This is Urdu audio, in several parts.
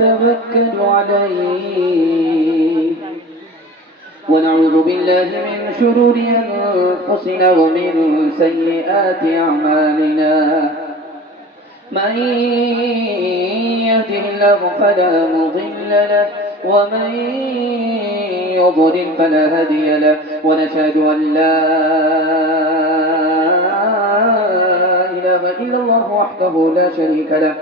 ونتوكل عليه ونعوذ بالله من شرور أنفسنا ومن سيئات أعمالنا من يهده الله فلا مضل له ومن يضلل فلا هادي له ونشهد أن لا إله إلا الله وحده لا شريك له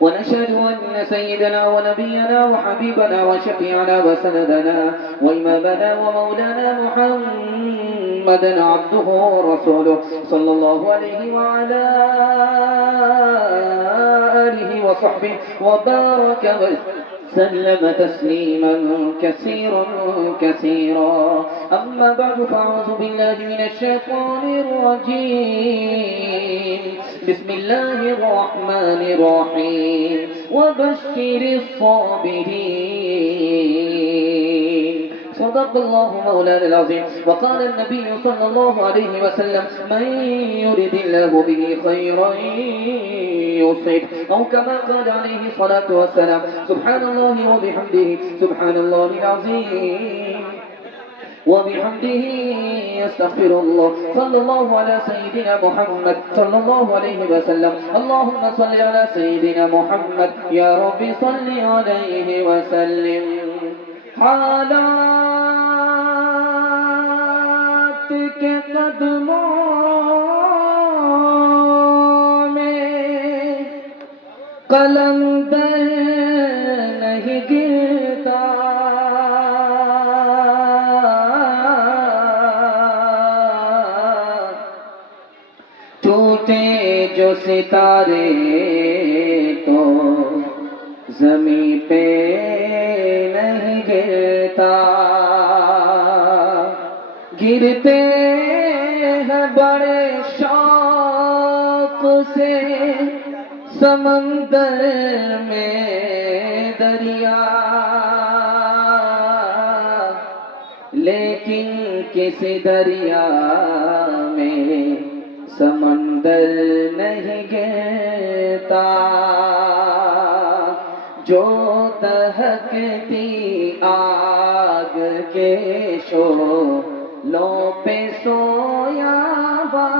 ونشهد أن سيدنا ونبينا وحبيبنا وشفيعنا وسندنا وإمامنا ومولانا محمدا عبده ورسوله صلى الله عليه وعلى آله وصحبه وبارك وسلم تسليما كثيرا كثيرا. أما بعد فأعوذ بالله من الشيطان الرجيم. بسم الله الرحمن الرحيم. وبشر الصابرين. صدق الله مولانا العظيم. وقال النبي صلى الله عليه وسلم من يرد الله به خيرا يصب أو كما قال عليه الصلاة والسلام. سبحان الله وبحمده سبحان الله العظيم وبحمده يستغفر الله. صلى الله على سيدنا محمد صلى الله عليه وسلم. اللهم صل على سيدنا محمد يا رب صل عليه وسلم. حالات کے قدموں میں قلندر نہیں گرتا ٹوٹے جو ستارے تو زمین پہ نہیں گرتا گرتے ہیں بڑے شوق سے سمندر میں دریا لیکن کسی دریا میں سمندر نہیں گرتا جو دہکتی آگ کے شعلوں پہ سویا ہوا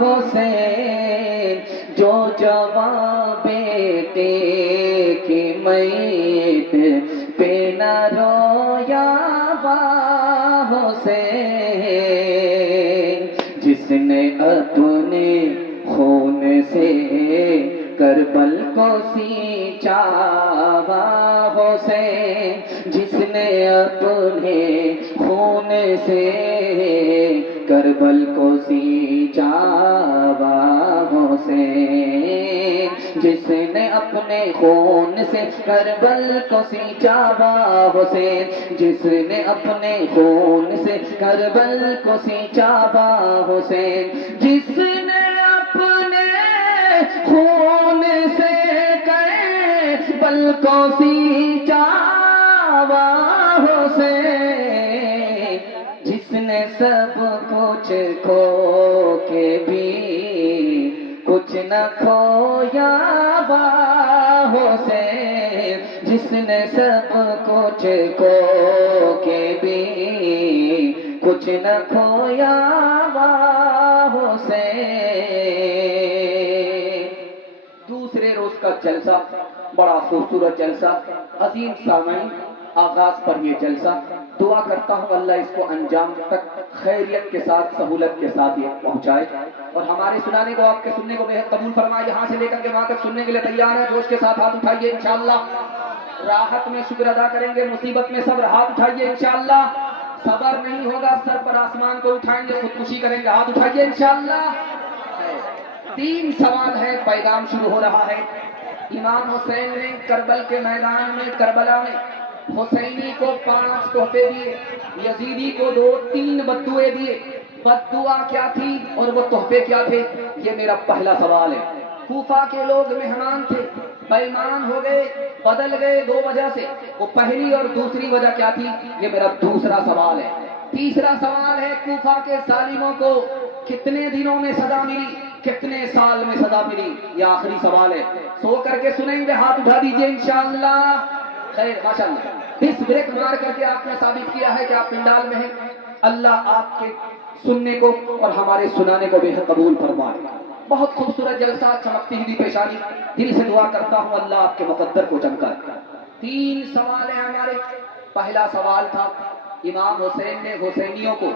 حسین جو جوان بیٹے کی میت پہ نہ رویا ہوا حسین جس نے اپنے خون سے کربل کو سینچا ہوا حسین جس نے اپنے خون سے کربل کو سینچا ہوا حسین جس نے اپنے خون سے کربل کو سینچا ہوا حسین جس نے اپنے خون سے کربل کو سینچا ہوا حسین جس نے اپنے خون سے کربل کو سینچا ہوا حسین جس نے سب کچھ کھو کے بھی کچھ نہ کھویا ہوا حسین جس نے سب کچھ کھو کے بھی کچھ نہ کھویا ہوا حسین. دوسرے روز کا جلسہ بڑا خوبصورت جلسہ. عظیم سامعین آغاز پر یہ جلسہ دعا کرتا ہوں اللہ اس کو انجام تک خیریت کے ساتھ سہولت کے ساتھ یہ پہنچائے اور ہمارے سنانے کو آپ کے سننے کو بہت قبول فرمائے. یہاں سے لے کر کے وہاں تک سننے کے لیے تیار ہے جوش کے ساتھ ہاتھ اٹھائیے انشاءاللہ. راحت میں شکر ادا کریں گے مصیبت میں صبر ہاتھ اٹھائیے انشاءاللہ. صبر نہیں ہوگا سر پر آسمان کو اٹھائیں گے خودکشی کریں گے ہاتھ اٹھائیے انشاءاللہ. 3 سوال ہے پیغام شروع ہو رہا ہے. امام حسین نے کربل کے میدان میں کربلا میں حسینی کو 5 تحفے دیے یزیدی کو 2-3 بددعائیں دیے. بددعا کیا تھی اور وہ تحفے کیا تھے یہ میرا پہلا سوال ہے. کوفہ کے لوگ مہمان تھے بے ایمان ہو گئے بدل گئے 2 وجہ سے. وہ پہلی اور دوسری وجہ کیا تھی یہ میرا دوسرا سوال ہے. تیسرا سوال ہے کوفہ کے ظالموں کو کتنے دنوں میں سزا ملی کتنے سال میں سزا ملی؟ یہ آخری سوال ہے، سو کر کے سنیں گے، ہاتھ اٹھا دیجئے انشاءاللہ۔ خیر ماشاءاللہ، اس بریک مار کر کے آپ نے ثابت کیا ہے کہ آپ پنڈال میں ہیں۔ اللہ آپ کے سننے کو اور ہمارے سنانے کو بے حد قبول فرمائے۔ بہت خوبصورت جلسہ، چمکتی ہوئی پیشانی، دل سے دعا کرتا ہوں اللہ آپ کے مقدر کو چمکائے۔ 3 سوال ہیں ہمارے۔ پہلا سوال تھا، امام حسین نے حسینیوں کو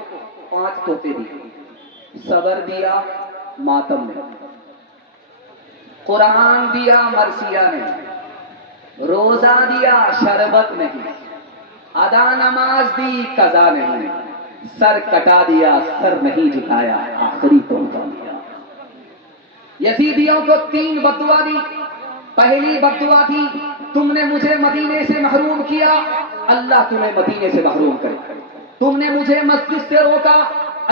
5 تحفے دیے، صبر دیا ماتم نے، قرآن دیا مرثیہ نے، روزہ دیا شربت نہیں، ادا نماز دی قضا نہیں، سر کٹا دیا سر نہیں جھکایا آخری تحفہ دیا۔ یزیدیوں کو 3 بددعا دی۔ پہلی بددعا تھی، تم نے مجھے مدینے سے محروم کیا، اللہ تمہیں مدینے سے محروم کرے۔ تم نے مجھے مسجد سے روکا،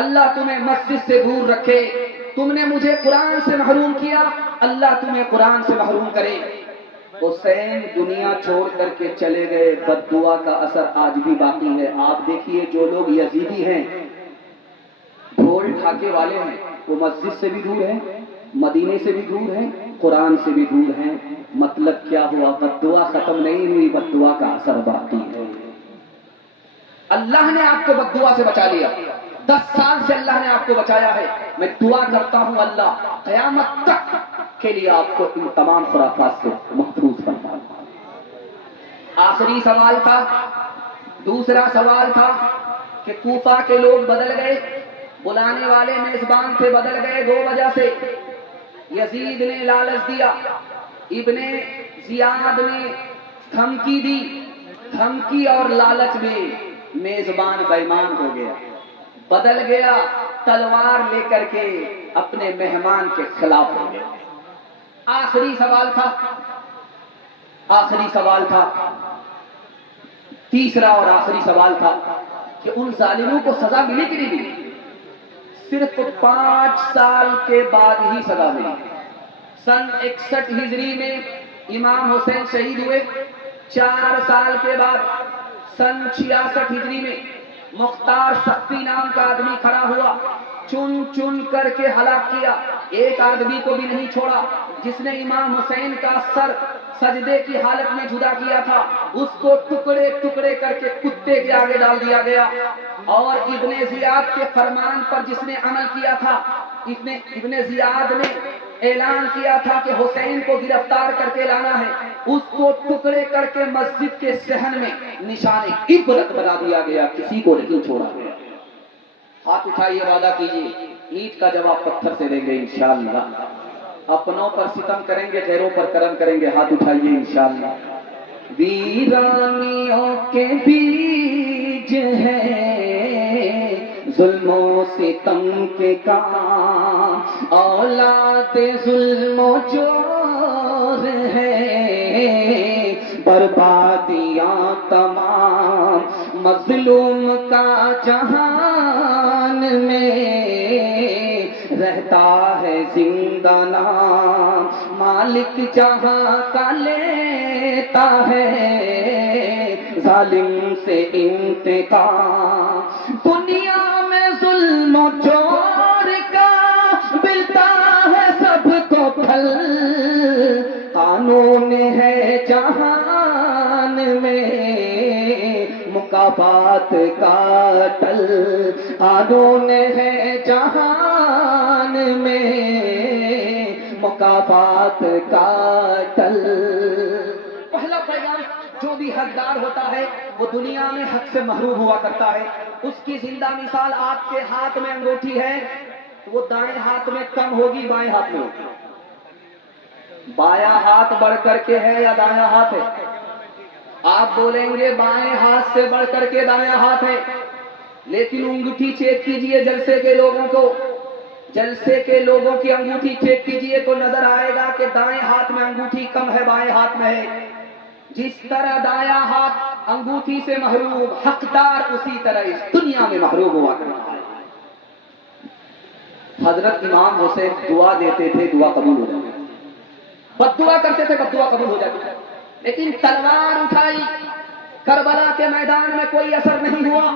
اللہ تمہیں مسجد سے دور رکھے۔ تم نے مجھے قرآن سے محروم کیا، اللہ تمہیں قرآن سے محروم کرے۔ حسین دنیا چھوڑ کر کے چلے گئے، بددعا کا اثر آج بھی باقی ہے۔ آپ دیکھیے جو لوگ یزیدی ہیں، ڈھول ڈھاکے والے ہیں، وہ مسجد سے بھی دور ہیں، مدینے سے بھی دور ہیں، قرآن سے بھی دور ہیں۔ مطلب کیا ہوا؟ بددعا ختم نہیں ہوئی، بددعا کا اثر باقی ہے۔ اللہ نے آپ کو بددعا سے بچا لیا، 10 سال سے اللہ نے آپ کو بچایا ہے۔ میں دعا کرتا ہوں اللہ قیامت تک کے لیے آپ کو ان تمام خرافات سے محفوظ فرمائے۔ آخری سوال تھا، دوسرا سوال تھا کہ کوفہ کے لوگ بدل گئے، بلانے والے میزبان تھے بدل گئے 2 وجہ سے۔ یزید نے لالچ دیا، ابن زیاد نے دھمکی دی، دھمکی اور لالچ میں میزبان بے ایمان ہو گیا، بدل گیا، تلوار لے کر کے اپنے مہمان کے خلاف ہو گیا۔ آخری سوال تھا، تیسرا اور آخری سوال تھا کہ ان ظالموں کو سزا ملی کہ نہیں ملی؟ صرف 5 سال کے بعد ہی سزا ملی۔ سن 61 ہجری میں امام حسین شہید ہوئے، 4 سال کے بعد سن 66 ہجری میں مختار سختی نام کا آدمی کھڑا ہوا، چن چن کر کے ہلاک کیا، ایک آدمی کو بھی نہیں چھوڑا۔ جس نے امام حسین کا سر سجدے کی حالت میں جدا کیا تھا، اس کو ٹکڑے ٹکڑے کر کے کتے کے آگے ڈال دیا گیا۔ اور ابن زیاد کے فرمان پر جس نے عمل کیا تھا، ابن زیاد نے اعلان کیا تھا کہ حسین کو گرفتار کر کے لانا ہے، اس کو ٹکڑے کر کے مسجد کے صحن میں نشان عبرت بنا دیا گیا، کسی کو نہیں چھوڑا گیا۔ ہاتھ اٹھائیے، وعدہ کیجیے اینٹ کا جواب پتھر سے دیں گے انشاءاللہ۔ اپنوں پر ستم کریں گے، غیروں پر کرم کریں گے۔ ہاتھ اٹھائیے انشاءاللہ۔ ویرانیوں کے بیج ہیں ظلم و ستم کے کام، اولاد ظلم و جور ہے، بربادیاں تمام مظلوم کا جہان میں رہتا ہے زندہ نام، مالک جہاں کا لیتا ہے ظالم سے انتقام۔ دنیا میں ظلم و جور کا ملتا ہے سب کو پھل، قانون ہے جہان میں مکافات کا ٹل، قانون ہے جہان میں مکافات کا ٹل۔ پہلا پیغام، جو بھی حقدار ہوتا ہے وہ دنیا میں حق سے محروم ہوا کرتا ہے۔ اس کی زندہ مثال آپ کے ہاتھ میں انگوٹھی ہے، وہ دائیں ہاتھ میں کم ہوگی، بائیں ہاتھ میں ہوگی۔ بایاں ہاتھ بڑھ کر کے ہے یا دایاں ہاتھ ہے؟ آپ بولیں گے بائیں ہاتھ سے بڑھ کر کے دایاں ہاتھ ہے، لیکن انگوٹھی چیک کیجئے جلسے کے لوگوں کو، جلسے کے لوگوں کی انگوٹھی چیک کیجئے تو نظر آئے گا کہ دائیں ہاتھ میں انگوٹھی کم ہے، بائیں ہاتھ میں ہے۔ جس طرح دایاں ہاتھ انگوٹھی سے محروم، حقدار اسی طرح اس دنیا میں محروم ہوا کرتا ہے۔ حضرت امام حسین دعا دیتے تھے، دعا قبول ہو جاتی، بد دعا کرتے تھے، بد دعا قبول ہو جاتی، لیکن تلوار اٹھائی، کربلا کے میدان میں کوئی اثر نہیں ہوا۔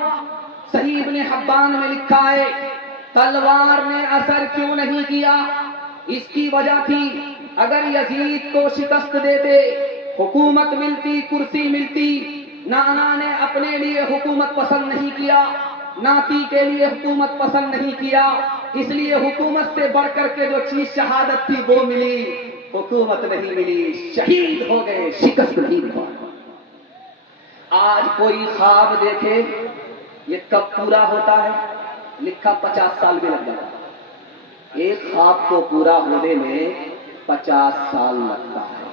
صحیح ابن حبان میں لکھا ہے تلوار نے اثر کیوں نہیں کیا؟ اس کی وجہ تھی اگر یزید کو شکست دیتے، حکومت ملتی، کرسی ملتی، نانا نے اپنے لیے حکومت پسند نہیں کیا، ناتی کے لیے حکومت پسند نہیں کیا، اس لیے حکومت سے بڑھ کر کے جو چیز شہادت تھی وہ ملی، حکومت نہیں ملی، شہید ہو گئے، شکست نہیں ملی۔ آج کوئی خواب دیکھے یہ کب پورا ہوتا ہے؟ لکھا 50 سال بھی لگ جاتا ہے، ایک خواب کو پورا ہونے میں 50 سال لگتا ہے۔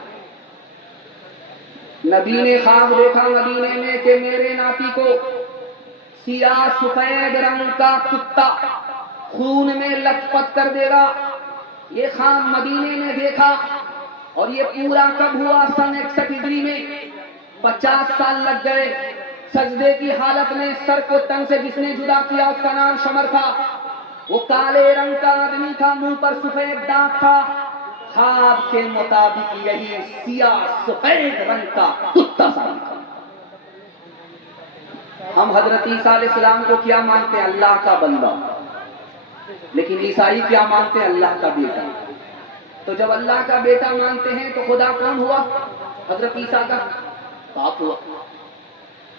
نبی نے خواب دیکھا مدینے میں کہ میرے ناتی کو سیاہ سفید رنگ کا کتا خون میں لت پت کر دے گا، یہ خواب مدینے میں دیکھا، اور یہ پورا کب ہوا؟ سن 61 ہجری میں۔ 50 سال لگ گئے۔ سجدے کی حالت میں سر کو تن سے جس نے جدا کیا اس کا نام شمر تھا، وہ کالے رنگ کا آدمی تھا، منہ پر سفید داغ تھا، خواب کے مطابق یہی سیاہ سفید رنگ کا کتا سا تھا۔ ہم حضرت عیسیٰ علیہ السلام کو کیا مانتے ہیں؟ اللہ کا بندہ، لیکن عیسائی کیا مانتے ہیں؟ اللہ کا بیٹا۔ تو جب اللہ کا بیٹا مانتے ہیں تو خدا کون ہوا؟ حضرت عیسیٰ کا باپ ہوا،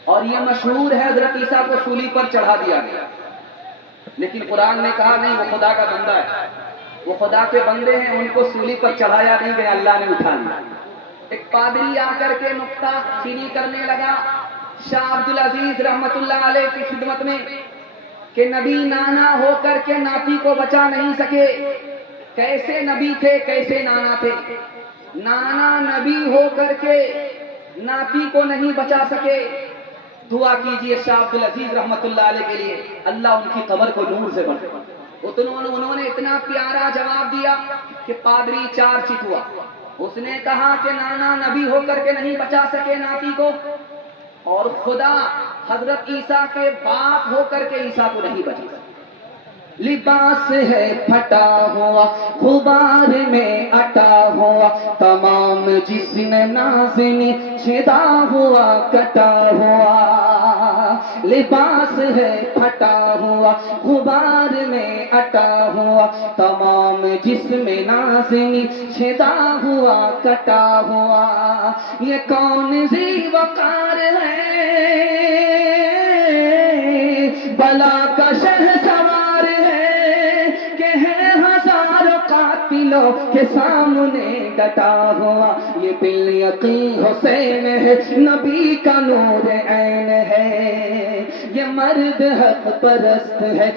اور یہ مشہور ہے حضرت عیسیٰ کو سولی پر چڑھا دیا گیا، لیکن قرآن نے کہا نہیں، وہ خدا کا بندہ ہے، وہ خدا کے بندے ہیں، ان کو سولی پر چڑھایا نہیں گیا، اللہ نے اٹھا لیا۔ ایک پادری آ کر کے نکتہ چینی کرنے لگا شاہ عبد العزیز رحمت اللہ علیہ کی خدمت میں کہ نبی نانا ہو کر کے ناتی کو بچا نہیں سکے، کیسے نبی تھے، کیسے نانا تھے؟ نانا نبی ہو کر کے ناتی کو نہیں بچا سکے، دعا کیجئے شاہ عبد العزیز رحمت اللہ علیہ کے لیے، اللہ ان کی قبر کو نور سے بھر دے۔ انہوں نے اتنا پیارا جواب دیا کہ پادری چار چت ہوا۔ اس نے کہا کہ نانا نبی ہو کر کے نہیں بچا سکے ناتی کو، اور خدا حضرت عیسیٰ کے باپ ہو کر کے عیسیٰ کو نہیں بچا سکے۔ لباس ہے پھٹا ہوا، غبار میں اٹا ہوا، تمام جسم نازنی چھدا ہوا کٹا ہوا۔ لباس ہے پھٹا ہوا، غبار میں اٹا ہوا، تمام جسم نازنی چھدا ہوا کٹا ہوا۔ یہ کون ذی وقار ہے، بلا کا شہسوار ہے، کہ ہے ہزاروں قاتلوں کے سامنے ڈٹا ہوا۔ یہ بالیقین حسین ہے، نبی کا نور عین ہے، یہ مرد حق پرست ہے،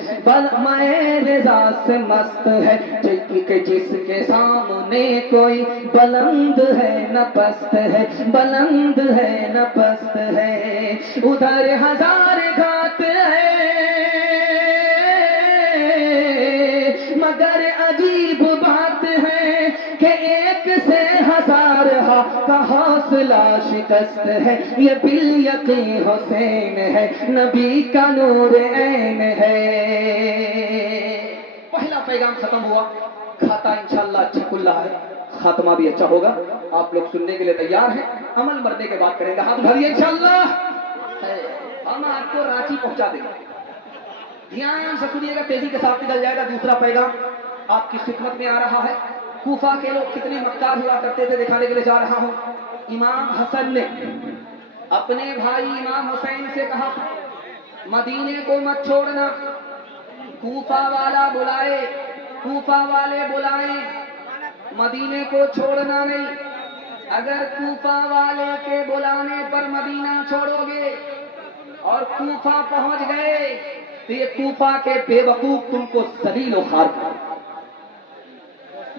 میں رضا سے مست ہے، کہ جس کے سامنے کوئی بلند ہے نہ پست ہے، بلند ہے نہ پست ہے۔ ادھر ہزار گھات ہے مگر عجیب بات ہے کہ ایک سے ہزار کا حوصلہ شکست ہے، یہ بالیقین حسین ہے، نبی کا نور عین ہے۔ پہلا پیغام ختم ہوا، کھاتا انشاءاللہ اچھا کھل رہا ہے، خاتمہ بھی اچھا ہوگا، آپ لوگ سننے کے لیے تیار ہیں؟ عمل مرنے کے بعد کریں گے، ہاتھ اٹھائیے انشاءاللہ، ہم آپ کو رانچی پہنچا دیں گے۔ دھیان سے سنیے گا، تیزی کے ساتھ نکل جائے گا۔ دوسرا پیغام آپ کی خدمت میں آ رہا ہے۔ کوفہ کے لوگ کتنے مکار ہوا کرتے تھے دکھانے کے لیے جا رہا ہوں۔ امام حسن نے اپنے بھائی امام حسین سے کہا مدینے کو مت چھوڑنا، کوفہ والا بلائے، کوفہ والے بلائیں، مدینے کو چھوڑنا نہیں۔ اگر کوفہ والے کے بلانے پر مدینہ چھوڑو گے اور کوفہ پہنچ گئے تو یہ کوفہ کے بے وقوف تم کو ذلیل و خوار کر۔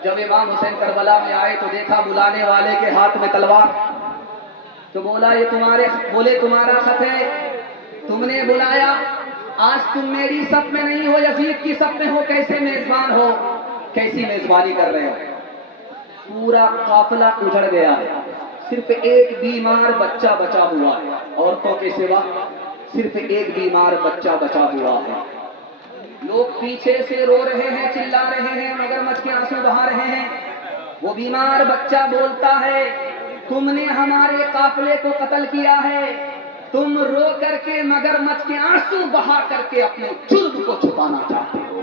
جب امام حسین کربلا میں آئے تو دیکھا بلانے والے کے ہاتھ میں تلوار، تو بولا یہ تمہارا خط ہے، تم نے بلایا، آج تم میری صف میں نہیں ہو، یزید کی صف میں ہو، کیسے میزبان ہو، کیسی میزبانی کر رہے ہو؟ پورا قافلہ اجڑ گیا ہے، صرف ایک بیمار بچہ بچا ہوا ہے، عورتوں کے سوا صرف ایک بیمار بچہ بچا ہوا ہے۔ لوگ پیچھے سے رو رہے ہیں، چلا رہے ہیں، مگرمچھ کے آنسو بہا رہے ہیں۔ وہ بیمار بچہ بولتا ہے تم نے ہمارے قافلے کو قتل کیا ہے، تم رو کر کے مگرمچھ کے آنسو بہا کر کے اپنے جرم کو چھپانا چاہتے ہو۔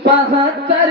72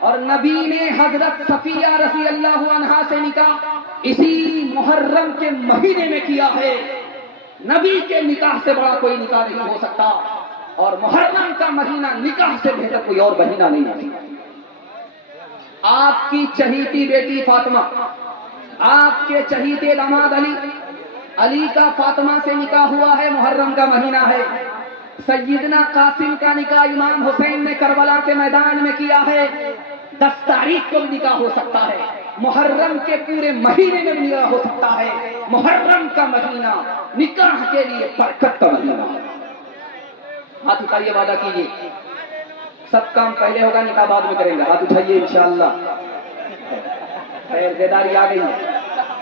اور نبی نے حضرت صفیہ رضی اللہ عنہا سے نکاح اسی محرم کے مہینے میں کیا ہے. نبی کے نکاح سے بڑا کوئی نکاح نہیں ہو سکتا، اور محرم کا مہینہ نکاح سے بہتر کوئی اور مہینہ نہیں ہے. آپ کی چہیتی بیٹی فاطمہ، آپ کے چہیتے داماد علی کا فاطمہ سے نکاح ہوا ہے، محرم کا مہینہ ہے. سیدنا قاسم کا نکاح امام حسین نے کربلا کے میدان میں کیا ہے. 10 تاریخ کو بھی نکاح ہو سکتا ہے، محرم کے پورے مہینے میں بھی نکاح ہو سکتا ہے. محرم کا مہینہ نکاح کے لیے برکت کا مہینہ ہے. ہاتھ اٹھائیے، وعدہ کیجیے سب کام پہلے ہوگا، نکاح بعد میں کریں گے. ہاتھ اٹھائیے انشاءاللہ. خیر بیداری آ گئی ہے،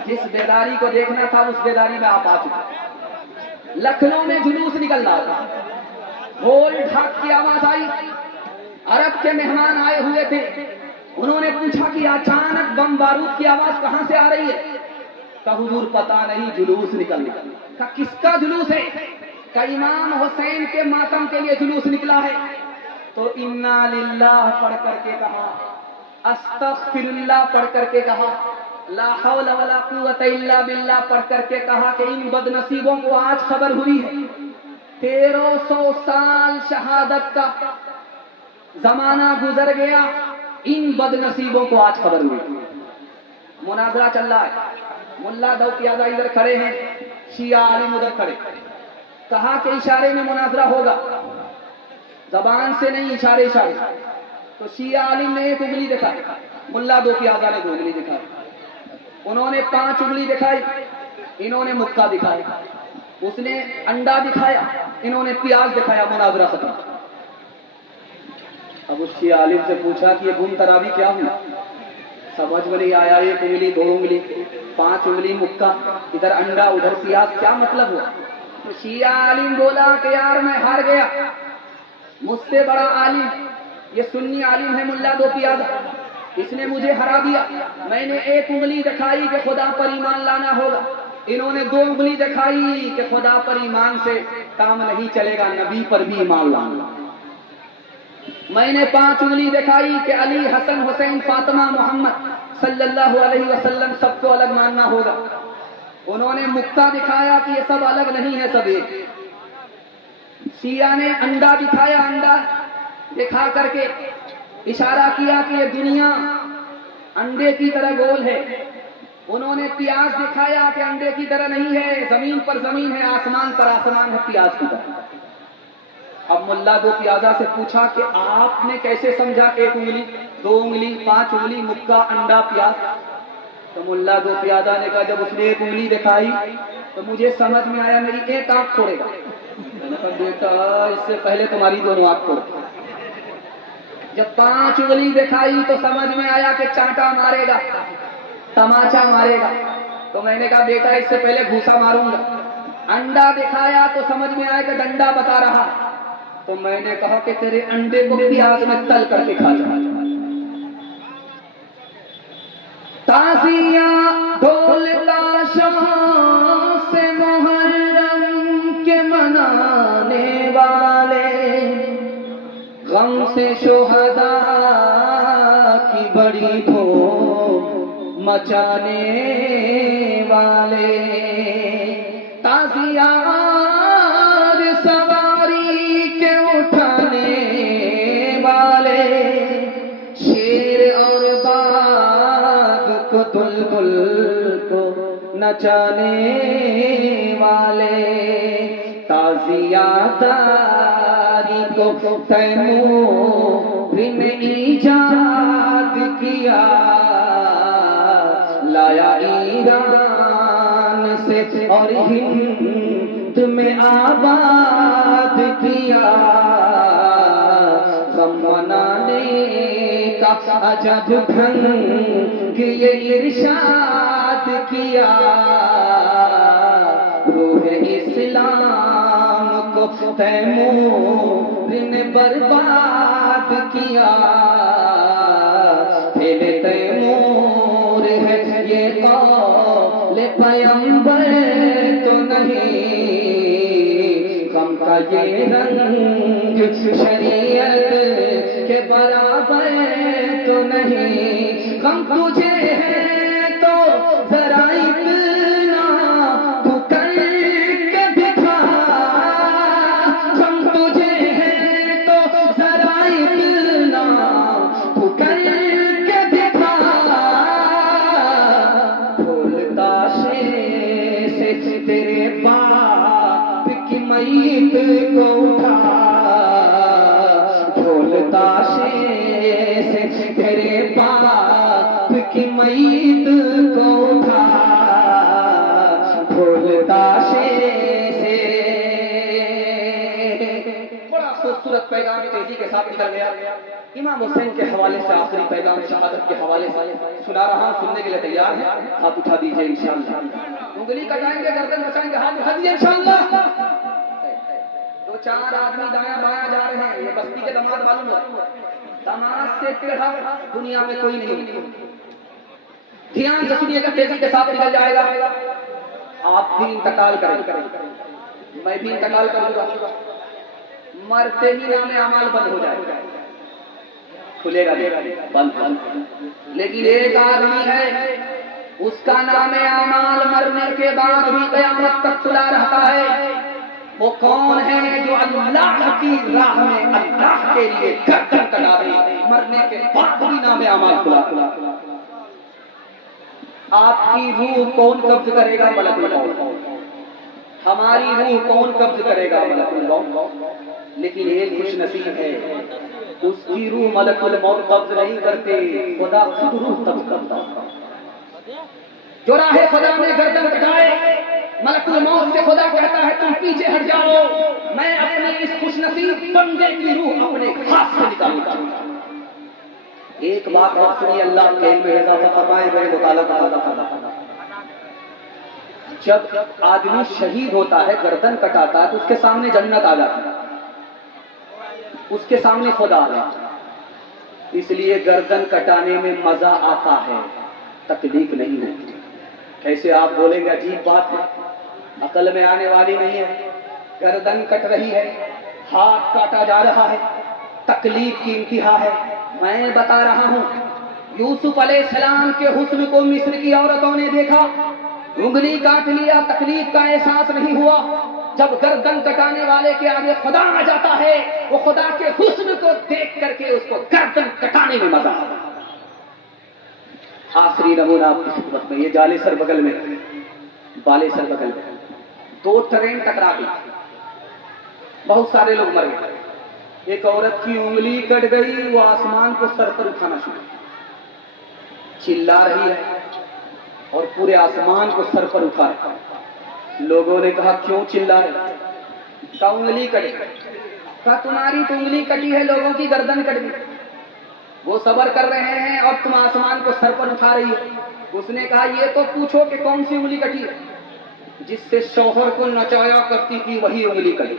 جس بیداری کو دیکھنا تھا اس بیداری میں آپ آ چکے. لکھنؤ میں جلوس نکل رہا تھا، ڈھول ڈھاک کی آواز آئی. عرب کے مہمان آئے ہوئے تھے، انہوں نے پوچھا کہ اچانک بم بارود کی آواز کہاں سے آ رہی ہے؟ کہا حضور پتہ نہیں، جلوس نکل رہا. کہا کس کا جلوس ہے؟ کہا امام حسین کے ماتم کے لیے جلوس نکلا ہے. تو انا للہ پڑھ کر کے کہا، استغفر اللہ پڑھ کر کے کہا، لا حول ولا قوت الا باللہ پڑھ کر کے کہا کہ ان بد نصیبوں کو آج خبر ہوئی ہے. 1300 سال شہادت کا زمانہ گزر گیا، ان بد نصیبوں کو آج خبر ہوئی. مناظرہ چل رہا ہے، ملا دوقیادہ ادھر کھڑے ہیں، شیعہ عالم ادھر کھڑے. کہا کہ اشارے میں مناظرہ ہوگا، زبان سے نہیں، اشارے اشارے. تو شیعہ عالم نے ایک انگلی دکھائی، ملا دوقیادہ نے 2 انگلی دکھائی. انہوں نے 5 انگلی دکھائی، انہوں نے مکہ دکھایا. اس نے انڈا دکھایا، انہوں نے پیاز دکھایا. مناظرہ ختم. اب اس شیعہ عالم سے پوچھا کہ یہ گم تراوی کیا ہوئی؟ سمجھ میں نہیں آیا. 1 انگلی 2 انگلی 5 انگلی مکہ، ادھر انڈا ادھر پیاز، کیا مطلب ہوا؟ تو شیعہ عالم بولا کہ یار میں ہار گیا، مجھ سے بڑا عالم یہ سنی عالم ہے ملا دوقیادہ، اس نے مجھے ہرا دیا. میں نے 1 انگلی دکھائی کہ خدا پر ایمان لانا ہوگا، انہوں نے 2 انگلی دکھائی کہ خدا پر ایمان سے کام نہیں چلے گا، نبی پر بھی ایمان لانا. میں نے 5 انگلی دکھائی کہ علی، حسن، حسین، فاطمہ، محمد صلی اللہ علیہ وسلم سب کو الگ ماننا ہوگا. انہوں نے مکہ دکھایا کہ یہ سب الگ نہیں ہے، سب ایک. شیعہ نے انڈا دکھایا، انڈا دکھا کر کے اشارہ کیا کہ یہ دنیا انڈے کی طرح گول ہے. انہوں نے پیاز دکھایا کہ انڈے کی طرح نہیں ہے، زمین پر زمین ہے، آسمان پر آسمان ہے، پیاز کی طرح. اب ملا دوقیادہ سے پوچھا کہ آپ نے کیسے سمجھا کہ 1 انگلی 2 انگلی 5 انگلی مکہ انڈا پیاز؟ تو ملا دوقیادہ نے کہا جب اس نے 1 انگلی دکھائی تو مجھے سمجھ میں آیا میری 1 آنکھ پھوڑے گا. میں نے کہا بیٹا اس سے پہلے تمہاری 2 آنکھ پھوڑ. جب 5 انگلی دکھائی تو سمجھ میں آیا کہ چانٹا مارے گا، تماچا مارے گا. تو میں نے کہا بیٹا اس سے پہلے گھوسا ماروں گا. انڈا دکھایا تو سمجھ میں آیا کہ ڈنڈا بتا رہا. تو میں نے کہا کہ تیرے انڈے کو پیاز میں تل کر کے کھا جا. تازیاں ڈھول تاشوں سے محرم کے منانے والے، غم سے شہداء کی بڑی دھوم مچانے والے، تازیاں سواری کے اٹھانے والے، شیر اور باغ کو بلبل کو نچانے والے، تعزیہ داری کو تیمور میں ایجاد کیا، لایا ایران سے اور ہند میں آباد کیا، غم منانے کا عجب ڈھنگ یہ ارشاد کیا، روح اسلام کو تیمور نے برباد کیا، پھیلے تیمور ہے یہ قول پیغمبر تو نہیں، غم کا یہ رنگ شریعت کے برابر تو تو نہیں غم تجھے ہے تو ذرا اتنا تو کر کے دکھا، غم تجھے ہے تو ذرا اتنا تو کر کے دکھا، ڈھول تاشے سے تیرے باپ کی میت کو اٹھا، ڈھول تاشے سے تیرے باپ کی میت کو اٹھا، ڈھول تاشے سے۔ بڑا خوبصورت پیغام تیزی کے ساتھ نکل گیا امام حسین کے حوالے سے، آخری پیغام شہادت کے حوالے سے سنا رہا ہوں، سننے کے لیے تیار ہیں؟ ہاتھ اٹھا دیجئے انشاءاللہ، انگلی کٹائیں گے، گردن بچائیں گے، ہاتھ اٹھا دیجئے انشاءاللہ۔ دو چار آدمی دایاں بایاں جا رہے ہیں، یہ بستی کے داماد معلوم ہو، داماد سے ٹیڑھا دنیا میں کوئی نہیں۔ دھیان سے سنیے گا، تیزی کے ساتھ نکل جائے گا، آپ بھی انتقال کریں، میں بھی انتقال کروں گا، مرتے ہی نام اعمال بند ہو جائے گا، کھلے گا بند، لیکن ایک آدمی ہے اس کا نام اعمال مرنے کے بعد بھی قیامت تک کھلا رہتا ہے۔ وہ کون ہے؟ جو اللہ کی راہ میں اللہ کے لیے گردن کٹا دے، مرنے کے بعد بھی نام اعمال کھلا۔ آپ کی روح کون قبض کرے گا؟ ملک الموت۔ ہماری روح کون قبض کرے گا؟ ملک الموت۔ لیکن ایک خوش نصیب ہے، اس کی روح ملک الموت قبض نہیں کرتے، خدا خود روح قبض کرتا۔ جو راہ خدا میں گردن کٹائے، ملک الموت سے خدا کہتا ہے تم پیچھے ہٹ جاؤ، میں اپنے اس خوش نصیب بندے کی روح اپنے ہاتھ سے نکالوں گا۔ ایک بات اور سنیے، اللہ کے علم میں اضافہ فرمائے، میرے مطالعہ کا جب آدمی شہید ہوتا ہے، گردن کٹاتا ہے، تو اس کے سامنے جنت آ جاتی ہے، اس کے سامنے خدا آ جاتا ہے۔ اس لیے گردن کٹانے میں مزہ آتا ہے، تکلیف نہیں ہوتی۔ کیسے آپ بولیں گے؟ عجیب بات ہے، عقل میں آنے والی نہیں ہے۔ گردن کٹ رہی ہے، ہاتھ کاٹا جا رہا ہے، تکلیف کی انتہا ہے۔ میں بتا رہا ہوں، یوسف علیہ السلام کے حسن کو مصر کی عورتوں نے دیکھا، انگلی کاٹ لیا، تکلیف کا احساس نہیں ہوا۔ جب گردن کٹانے والے کے آگے خدا آ جاتا ہے، وہ خدا کے حسن کو دیکھ کر کے اس کو گردن کٹانے میں مزہ آتا ہے۔ آخری نمونہ آپ کی خدمت میں، یہ جالے سر بغل میں، بالے سر بغل میں دو ٹرین ٹکرا گئی، بہت سارے لوگ مر گئے۔ ایک عورت کی انگلی کٹ گئی، وہ آسمان کو سر پر اٹھانا شروع، چلا رہی ہے اور پورے آسمان کو سر پر اٹھا رہا۔ لوگوں نے کہا کیوں چلا رہے؟ کہا انگلی کٹی۔ کہا تمہاری تو انگلی کٹی ہے، لوگوں کی گردن کٹ گئی، وہ صبر کر رہے ہیں اور تم آسمان کو سر پر اٹھا رہی ہو۔ اس نے کہا یہ تو پوچھو کہ کون سی انگلی کٹی ہے؟ جس سے شوہر کو نچایا کرتی تھی وہی انگلی کٹی۔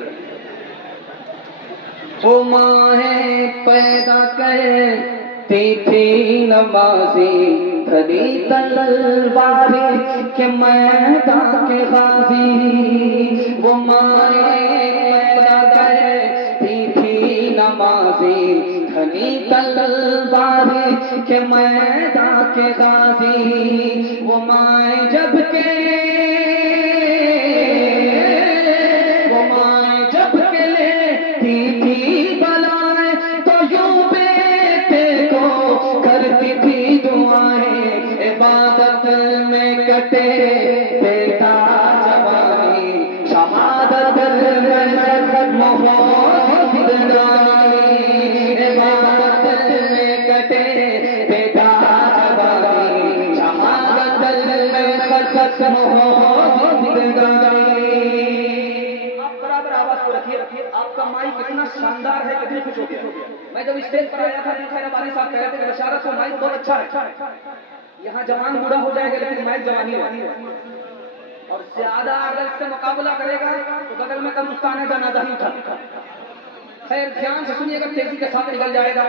وہ ماہیں پیدا کرتی تھی نمازی، دھری تلوار کے میدان کے غازی، وہ ماہیں پیدا کرتی تھی نمازی، دھری تلوار کے میدان کے غازی، وہ مائیں جب کے عبادت میں کٹے بیٹا جوانی، شہادت میں ختم ہو زندگانی، عبادت میں کٹے بیٹا جوانی، شہادت میں ختم ہو زندگانی۔ آپ برابر آواز کو رکھیے، آپ کا مائک اتنا شاندار ہے کہ دل خوش ہو گیا۔ میں جب اسٹیج پر آیا تھا خیر ہمارے ساتھ کہہ رہے تھے کہ بشارت کو مائک بہت اچھا ہے، یہاں جوان بوڑھا ہو جائے گا لیکن مائک جوانی ہے، اور زیادہ اگر اس سے مقابلہ کرے گا تو بغل میں قبرستان ہے جنازہ ہی اٹھا۔ خیر دھیان سے سنیے گا، تیزی کے ساتھ نکل جائے گا۔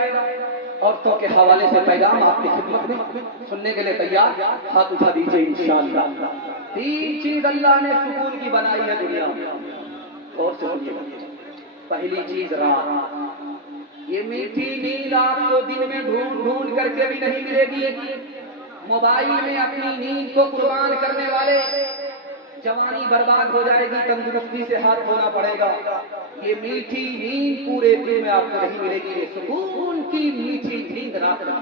عورتوں کے حوالے سے پیغام آپ کی خدمت میں، سننے کے لیے تیار؟ ہاتھ اٹھا دیجیے انشاءاللہ۔ تین چیز اللہ نے سکون کی بنائی ہے دنیا میں، اور سے سنیے گا۔ پہلی چیز رات، یہ میٹھی نیند آپ کو دن میں ڈھونڈ ڈھونڈ کر کے بھی نہیں ملے گی. موبائل میں اپنی نیند کو قربان کرنے والے جوانی برباد ہو جائے گی, تندرستی سے ہاتھ دھونا پڑے گا. یہ میٹھی نیند پورے دن میں آپ کو نہیں ملے گی, یہ سکون کی میٹھی نیند رات میں.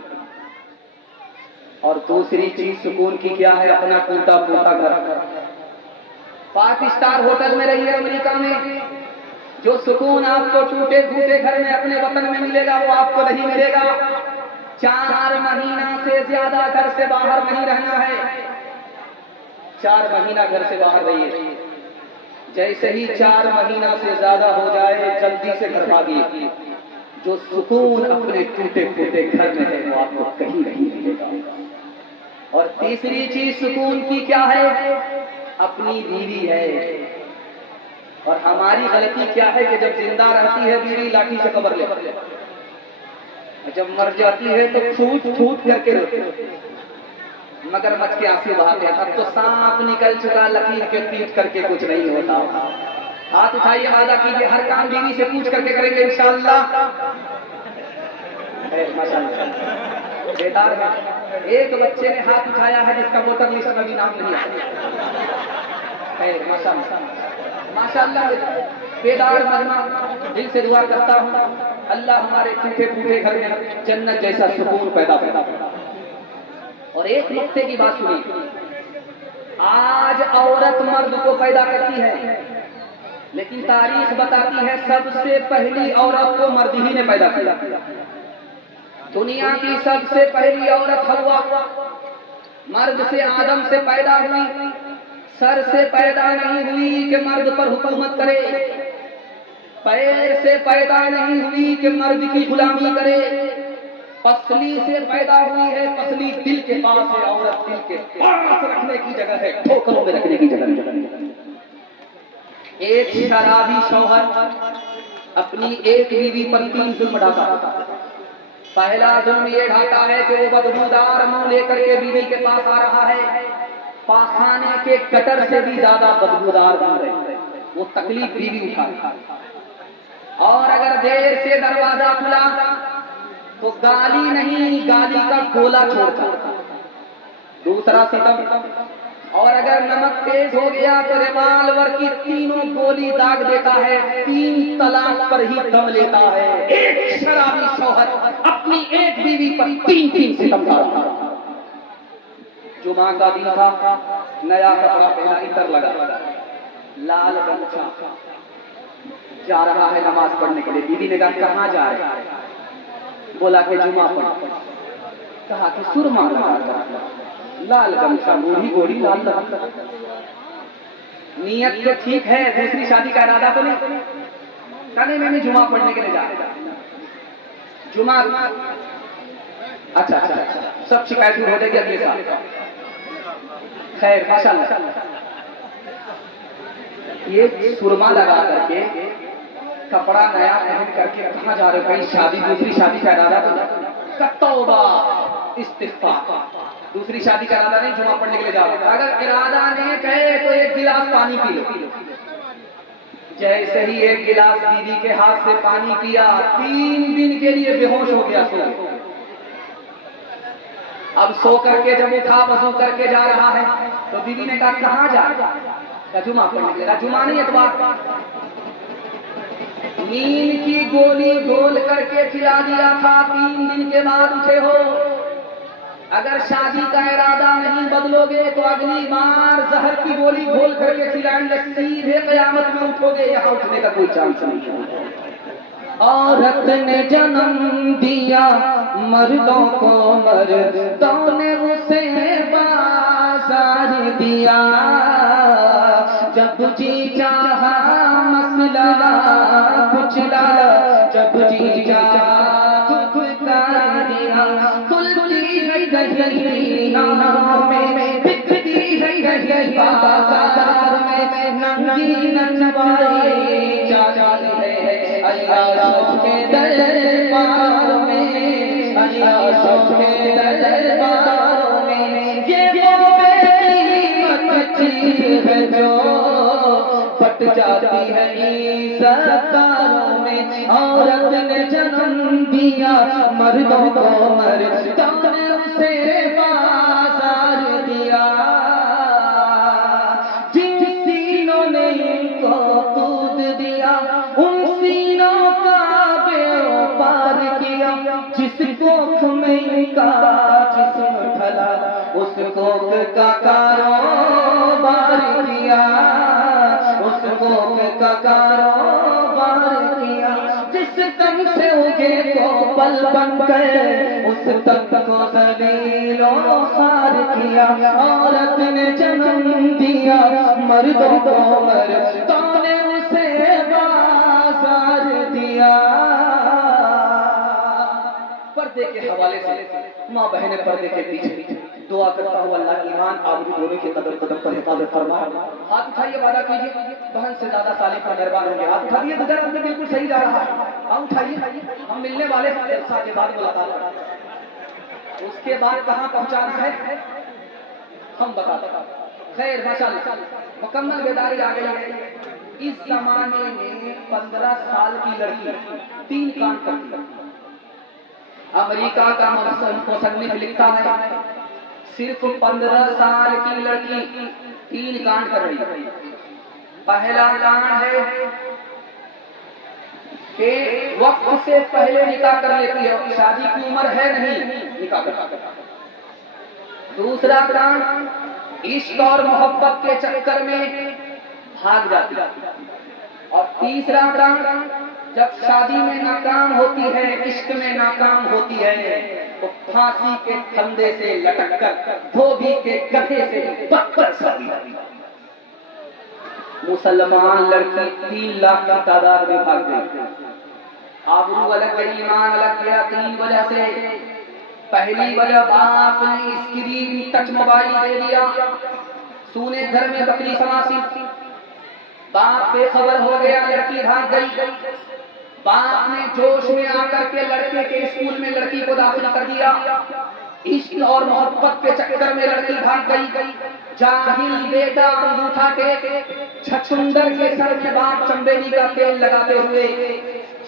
اور دوسری چیز سکون کی کیا ہے؟ اپنا ٹوٹا پھوٹا گھر. 5 اسٹار ہوٹل میں رہیے امریکہ میں, جو سکون آپ کو ٹوٹے پھوٹے گھر میں اپنے وطن میں ملے گا وہ آپ کو نہیں ملے گا. 4 مہینہ سے زیادہ گھر سے باہر نہیں رہنا ہے. 4 مہینہ گھر سے باہر رہیے. جیسے ہی 4 مہینہ سے زیادہ ہو جائے جلدی سے گھر بھاگیے. جو سکون اپنے ٹوٹے پھوٹے گھر میں ہے وہ آپ کو کہیں نہیں ملے گا. اور تیسری چیز سکون کی کیا ہے؟ اپنی بیوی ہے. اور ہماری غلطی کیا ہے کہ جب زندہ رہتی ہے بیوی لاٹھی سے قبر لے, جب مر جاتی ہے تو پھوٹ پھوٹ کر کے روتے, مگر مچ کے آنسو بہاتے ہیں. اب تو سانپ نکل چکا لکیر کے پیٹ کر کے کچھ نہیں ہوتا. ہاتھ اٹھائیے, وعدہ کیجیے ہر کام بیوی سے پوچھ کر کے کریں گے انشاءاللہ. بیدار ہے. ایک بچے نے ہاتھ اٹھایا ہے جس کا ووٹر لسٹ میں بھی نام نہیں ہے. ماشاءاللہ بیدار مجمع, دل سے دعا کرتا ہوں اللہ ہمارے ٹوٹے پھوٹے گھر میں جنت جیسا سکون پیدا کرے. اور ایک نقطے کی بات سنی, آج عورت مرد کو پیدا کرتی ہے لیکن تاریخ بتاتی ہے سب سے پہلی عورت کو مرد ہی نے پیدا کیا. دنیا کی سب سے پہلی عورت حوا مرد سے آدم سے پیدا ہوئی. سر سے پیدا نہیں ہوئی کہ مرد پر حکومت کرے, پیر سے پیدا نہیں ہوئی کہ مرد کی غلامی کرے. پسلی سے پیدا ہوئی ہے, پسلی دل کے پاس ہے. عورت دل کے پاس رکھنے کی جگہ ہے, ٹھوکروں میں رکھنے کی جگہ ہے. ایک شرابی شوہر اپنی ایک بیوی پر 3 ظلم ڈھاتا. پہلا ظلم یہ ڈھاتا ہے کہ وہ بدبودار منہ لے کر کے بیوی کے پاس آ رہا ہے, پاخانے کے کٹر سے بھی زیادہ بدبودار بن رہے, وہ تکلیف بیوی اٹھا. اور اگر دیر سے دروازہ کھلا تو گالی نہیں, گالی کا گولا چھوڑتا. دوسرا ستم, اور اگر نمک تیز ہو گیا تو ریوالور کی 3 گولی داغ دیتا ہے, 3 طلاق پر ہی دم لیتا ہے. ایک شرابی شوہر اپنی ایک بیوی پر 3 ستم ڈالتا. جمعہ کا دن تھا, نیا کپڑا پہنا, عطر لگا, لال گمچھا, جا رہا ہے نماز پڑھنے کے لیے. بیوی نے کہا کہاں جا رہے ہیں؟ بولا کہ جمعہ پڑھ. کہا کہ سرما لگا, لال گمچھا, بوڑھی گوڑی لال لگا. نیت تو ٹھیک ہے, دوسری شادی کا ارادہ تو نہیں. کہنے میں جمعہ پڑھنے کے لیے جا رہا ہوں. جمعہ اچھا سب شکایت ہو جائے گی اگلے سال. خیر ماشاءاللہ. یہ سرما لگا کر کے, کپڑا نیا پہن کر کے کہاں جا رہے ہو؟ کہیں شادی, دوسری شادی کا ارادہ تو توبہ استغفار. دوسری شادی کا ارادہ نہیں, جمعہ پڑھنے کے لیے جا رہا. اگر ارادہ نہیں کہے تو 1 گلاس پانی پی لو. جیسے ہی 1 گلاس بیوی کے ہاتھ سے پانی پیا, 3 دن کے لیے بے ہوش ہو گیا. اب سو کر کے جب اٹھا وضو کر کے جا رہا ہے تو بیوی نے کہا کہاں جا رہا ہے؟ جمعہ پڑھنے کے لیے. جمعہ نہیں اتوار. نیند کی گولی گھول کر کے کھلا دیا تھا, 3 دن کے بعد اٹھے ہو. اگر شادی کا ارادہ نہیں بدلو گے تو اگلی بار زہر کی گولی گھول کر کے کھلائیں گے, سیدھے قیامت میں اٹھو گے, یہاں اٹھنے کا کوئی چانس نہیں. عورت نے جنم دیا مردوں کو, مردوں نے اسے بازار دیا. جب جی چاہا مسئلہ کچلا, جب جی چاہا دھتکار دیا. کھلتی رہی ناموں میں, بکتی رہی بازار میں, ننگی نچوائی جاتی ہے اللہ کے دربار میں, اللہ کے دربار میں. یہ وہ قیمت چیز ہے جو پٹ جاتی ہے عزتداروں میں. عورت نے جنم دیا مردوں کو مردوں نے اسے بازار دیا جن سینوں نے ان کو دودھ دیا ان سینوں کا بیوپار کیا جس کوکھ میں ان کا جسم ڈھلا اس کوکھ کا کاروبار کیا اس کوکھ کا کاروبار کیا جس تن سے اگے کو پل بن گئے اس تن کو ذلیل و خوار کیا عورت نے جنم دیا مردوں کو مردوں نے اسے بازار دیا. پردے کے حوالے سے ماں بہنیں پردے کے پیچھے دعا کرتا ہوں اللہ ایمان آبرو دونوں کے قدم قدم پر حفاظت فرمائے. ہاتھ اٹھائیے وعدہ کیجیے بہن سے زیادہ صالح پر مہربان ہوں گے. ہاتھ اٹھائیے گزر ہم بالکل صحیح جا رہا ہے. ہم اٹھائیے ہم ملنے والے جلسہ کے بعد ملاقات کریں اس کے بعد کہاں پہنچانا ہے ہم بتاتے ہیں. خیر ماشاءاللہ مکمل بیداری آ گئی ہے. اس زمانے میں 15 سال کی لڑکی 3 کام کرتی ہے. امریکہ کا مصنف لکھتا ہے صرف 15 سال کی لڑکی 3 کانڈ کر رہی ہے. پہلا کانڈ ہے کہ وقت سے پہلے نکاح کر لیتی ہے. شادی کی عمر ہے نہیں نکاح کر. دوسرا کانڈ عشق اور محبت کے چکر میں بھاگ جاتی ہے. اور تیسرا کانڈ جب شادی میں ناکام ہوتی ہے عشق میں ناکام ہوتی ہے تو پھانسی کے پھندے سے لٹک کر دھوبی کے گدھے سے بدتر شادی. مسلمان لڑکی 3 لاکھ کی تعداد میں بھاگ گئی. آبرو الگ گئی ایمان الگ گیا 3 وجہ سے. پہلی وجہ باپ نے اسکرین ٹچ موبائل دے دیا. سونے گھر میں بکری سماسی. باپ بے خبر ہو گیا لڑکی بھاگ گئی. باپ نے جوش میں آ کر کے لڑکے کے اسکول میں لڑکی کو داخل کر دیا. عشق اور محبت کے چکر میں لڑکی بھاگ گئی. جاہل بیٹا انگوٹھا ٹیک چھچھندر کے سر میں باپ چمبیلی کا تیل لگاتے ہوئے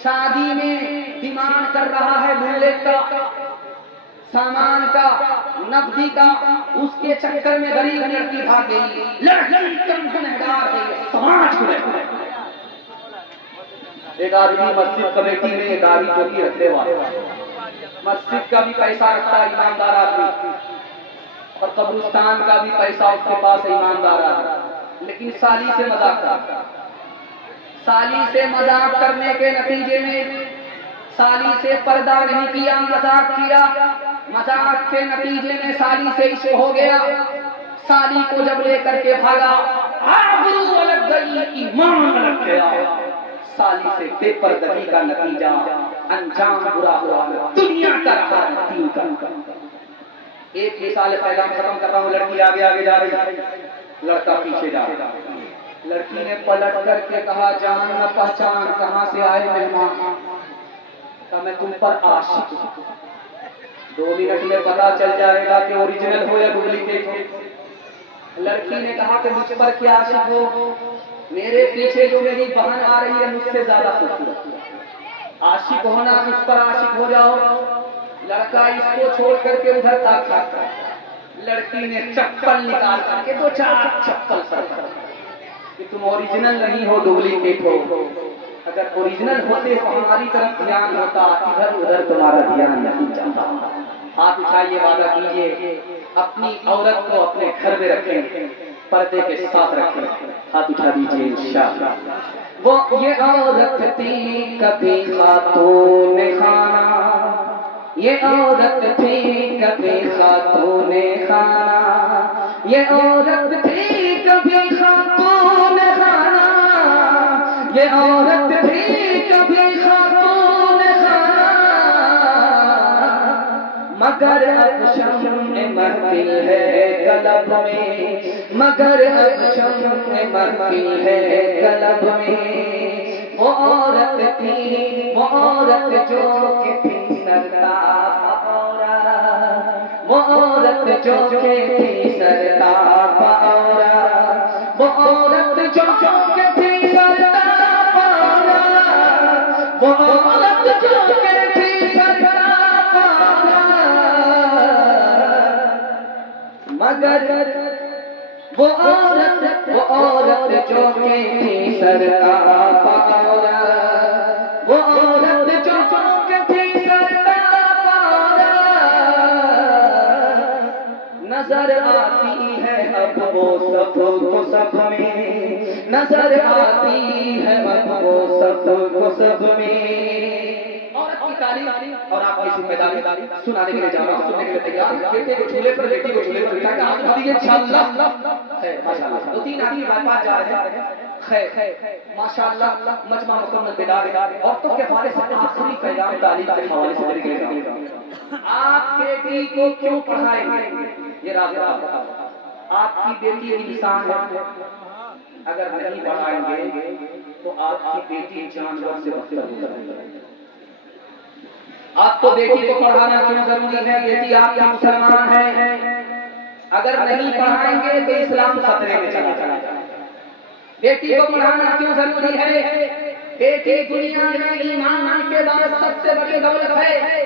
شادی میں ڈیمانڈ کر رہا ہے بلیٹ کا سامان کا نقدی کا. اس کے چکر میں غریب لڑکی بھاگ گئی. لڑکی کم گنہگار ہے سماج کو. ایک آدمی مسجد کمیٹی میں ایک آدمی جو کی رکھنے والا مسجد کا بھی پیسہ رکھتا ہے ایماندار آدمی اور قبرستان کا بھی پیسہ اس کے پاس ایماندار آدمی. لیکن سالی سے مذاق کرتا. سالی سے مذاق کرنے کے نتیجے میں سالی سے پردہ نہیں کیا مذاق کیا. مذاق کے نتیجے میں سالی سے عشق ہو گیا. سالی کو جب لے کر کے بھاگا آبرو الگ گئی ایمان الگ گیا. سالی سے بے پردگی کا نتیجہ انجام برا ہوا دنیا کا رہا دین کا. ایک مثال پیغام ختم کر رہا ہوں. لڑکی آگے آگے جا رہی لڑکا پیچھے جا رہا. لڑکی نے پلٹ کر کے کہا جان نہ پہچان کہاں سے آئے مہمان. کہا میں تم پر عاشق ہوں. 2 منٹ میں پتا چل جائے گا کہ اوریجنل ہو یا ڈپلیکیٹ ہو. لڑکی نے کہا کہ مجھ پر کیا عاشق ہو. میرے پیچھے جو میری بہن آ رہی ہے مجھ سے زیادہ خوبصورت. عاشق ہونا اس پر عاشق ہو جاؤ. لڑکا اس کو چھوڑ کر کے ادھر تاکتا. لڑکی نے چپل نکال کر کے 2-4 چپل سر کر کہ تم اوریجنل نہیں ہو ڈپلیکیٹ ہو. اگر اوریجنل ہوتے تو ہماری طرف دھیان ہوتا. ادھر ادھر تمہارا دھیان نہیں جاتا. ہاتھ اٹھائیے وعدہ کیجیے اپنی عورت کو اپنے گھر میں رکھیں پردے کے ساتھ رکھیں. ہاتھ اٹھا دیجیے انشاءاللہ. وہ یہ عورت تھی کبھی خاتون خانہ. یہ عورت تھی کبھی خاتون خانہ. یہ عورت تھی کبھی خاتون خانہ. یہ عورت تھی کبھی خاتون خانہ. مگر اب شمع محفل ہے قلب میں. مگر اب شمع محفل ہے قلب میں. وہ عورت تھی وہ عورت جو کہ تھی سرتاپ عورت. وہ عورت جو کہ تھی سرتاپ عورت. وہ عورت جو کہ تھی سرتاپ عورت. وہ عورت جو کہتی مگر وہ عورت جو کہتی سرکار پارا، وہ عورت جو کہتی سرکار پارا، نظر آتی ہے اب وہ سب کو سب میں، نظر آتی ہے اب وہ سب کو سب میں۔ عورت کی تعلیم اور آپ کی ذمہ داری سنانے کے لیے جا رہا ہوں، سننے کے لیے تیار۔ بیٹے کو جھولے پر، بیٹی کو جھولے پر بٹھا کے آگے بڑھیے انشاءاللہ۔ خیر ماشاءاللہ، دو تین آدمی بات جا رہے ہیں۔ خیر ماشاءاللہ، مجمع مکمل بیدار۔ عورتوں کے حوالے سے آخری پیغام تعلیم کے حوالے سے میرے لیے جا رہا ہوں۔ آپ بیٹی کو کیوں پڑھائیں گے؟ یہ راز آپ بتاؤ۔ آپ کی بیٹی انسان ہے، اگر نہیں پڑھائیں گے تو آپ کی بیٹی جانور سے بدتر ہو جائے گی۔ آپ کو بیٹی کو پڑھانا کیوں ضروری ہے؟ بیٹی آپ کی مسلمان ہے، اگر نہیں پڑھائیں گے تو اسلام خطرے میں چلا جائے گا۔ بیٹی کو پڑھانا کیوں ضروری ہے؟ بیٹی دنیا میں ایمان کے بعد سب سے بڑی دولت ہے،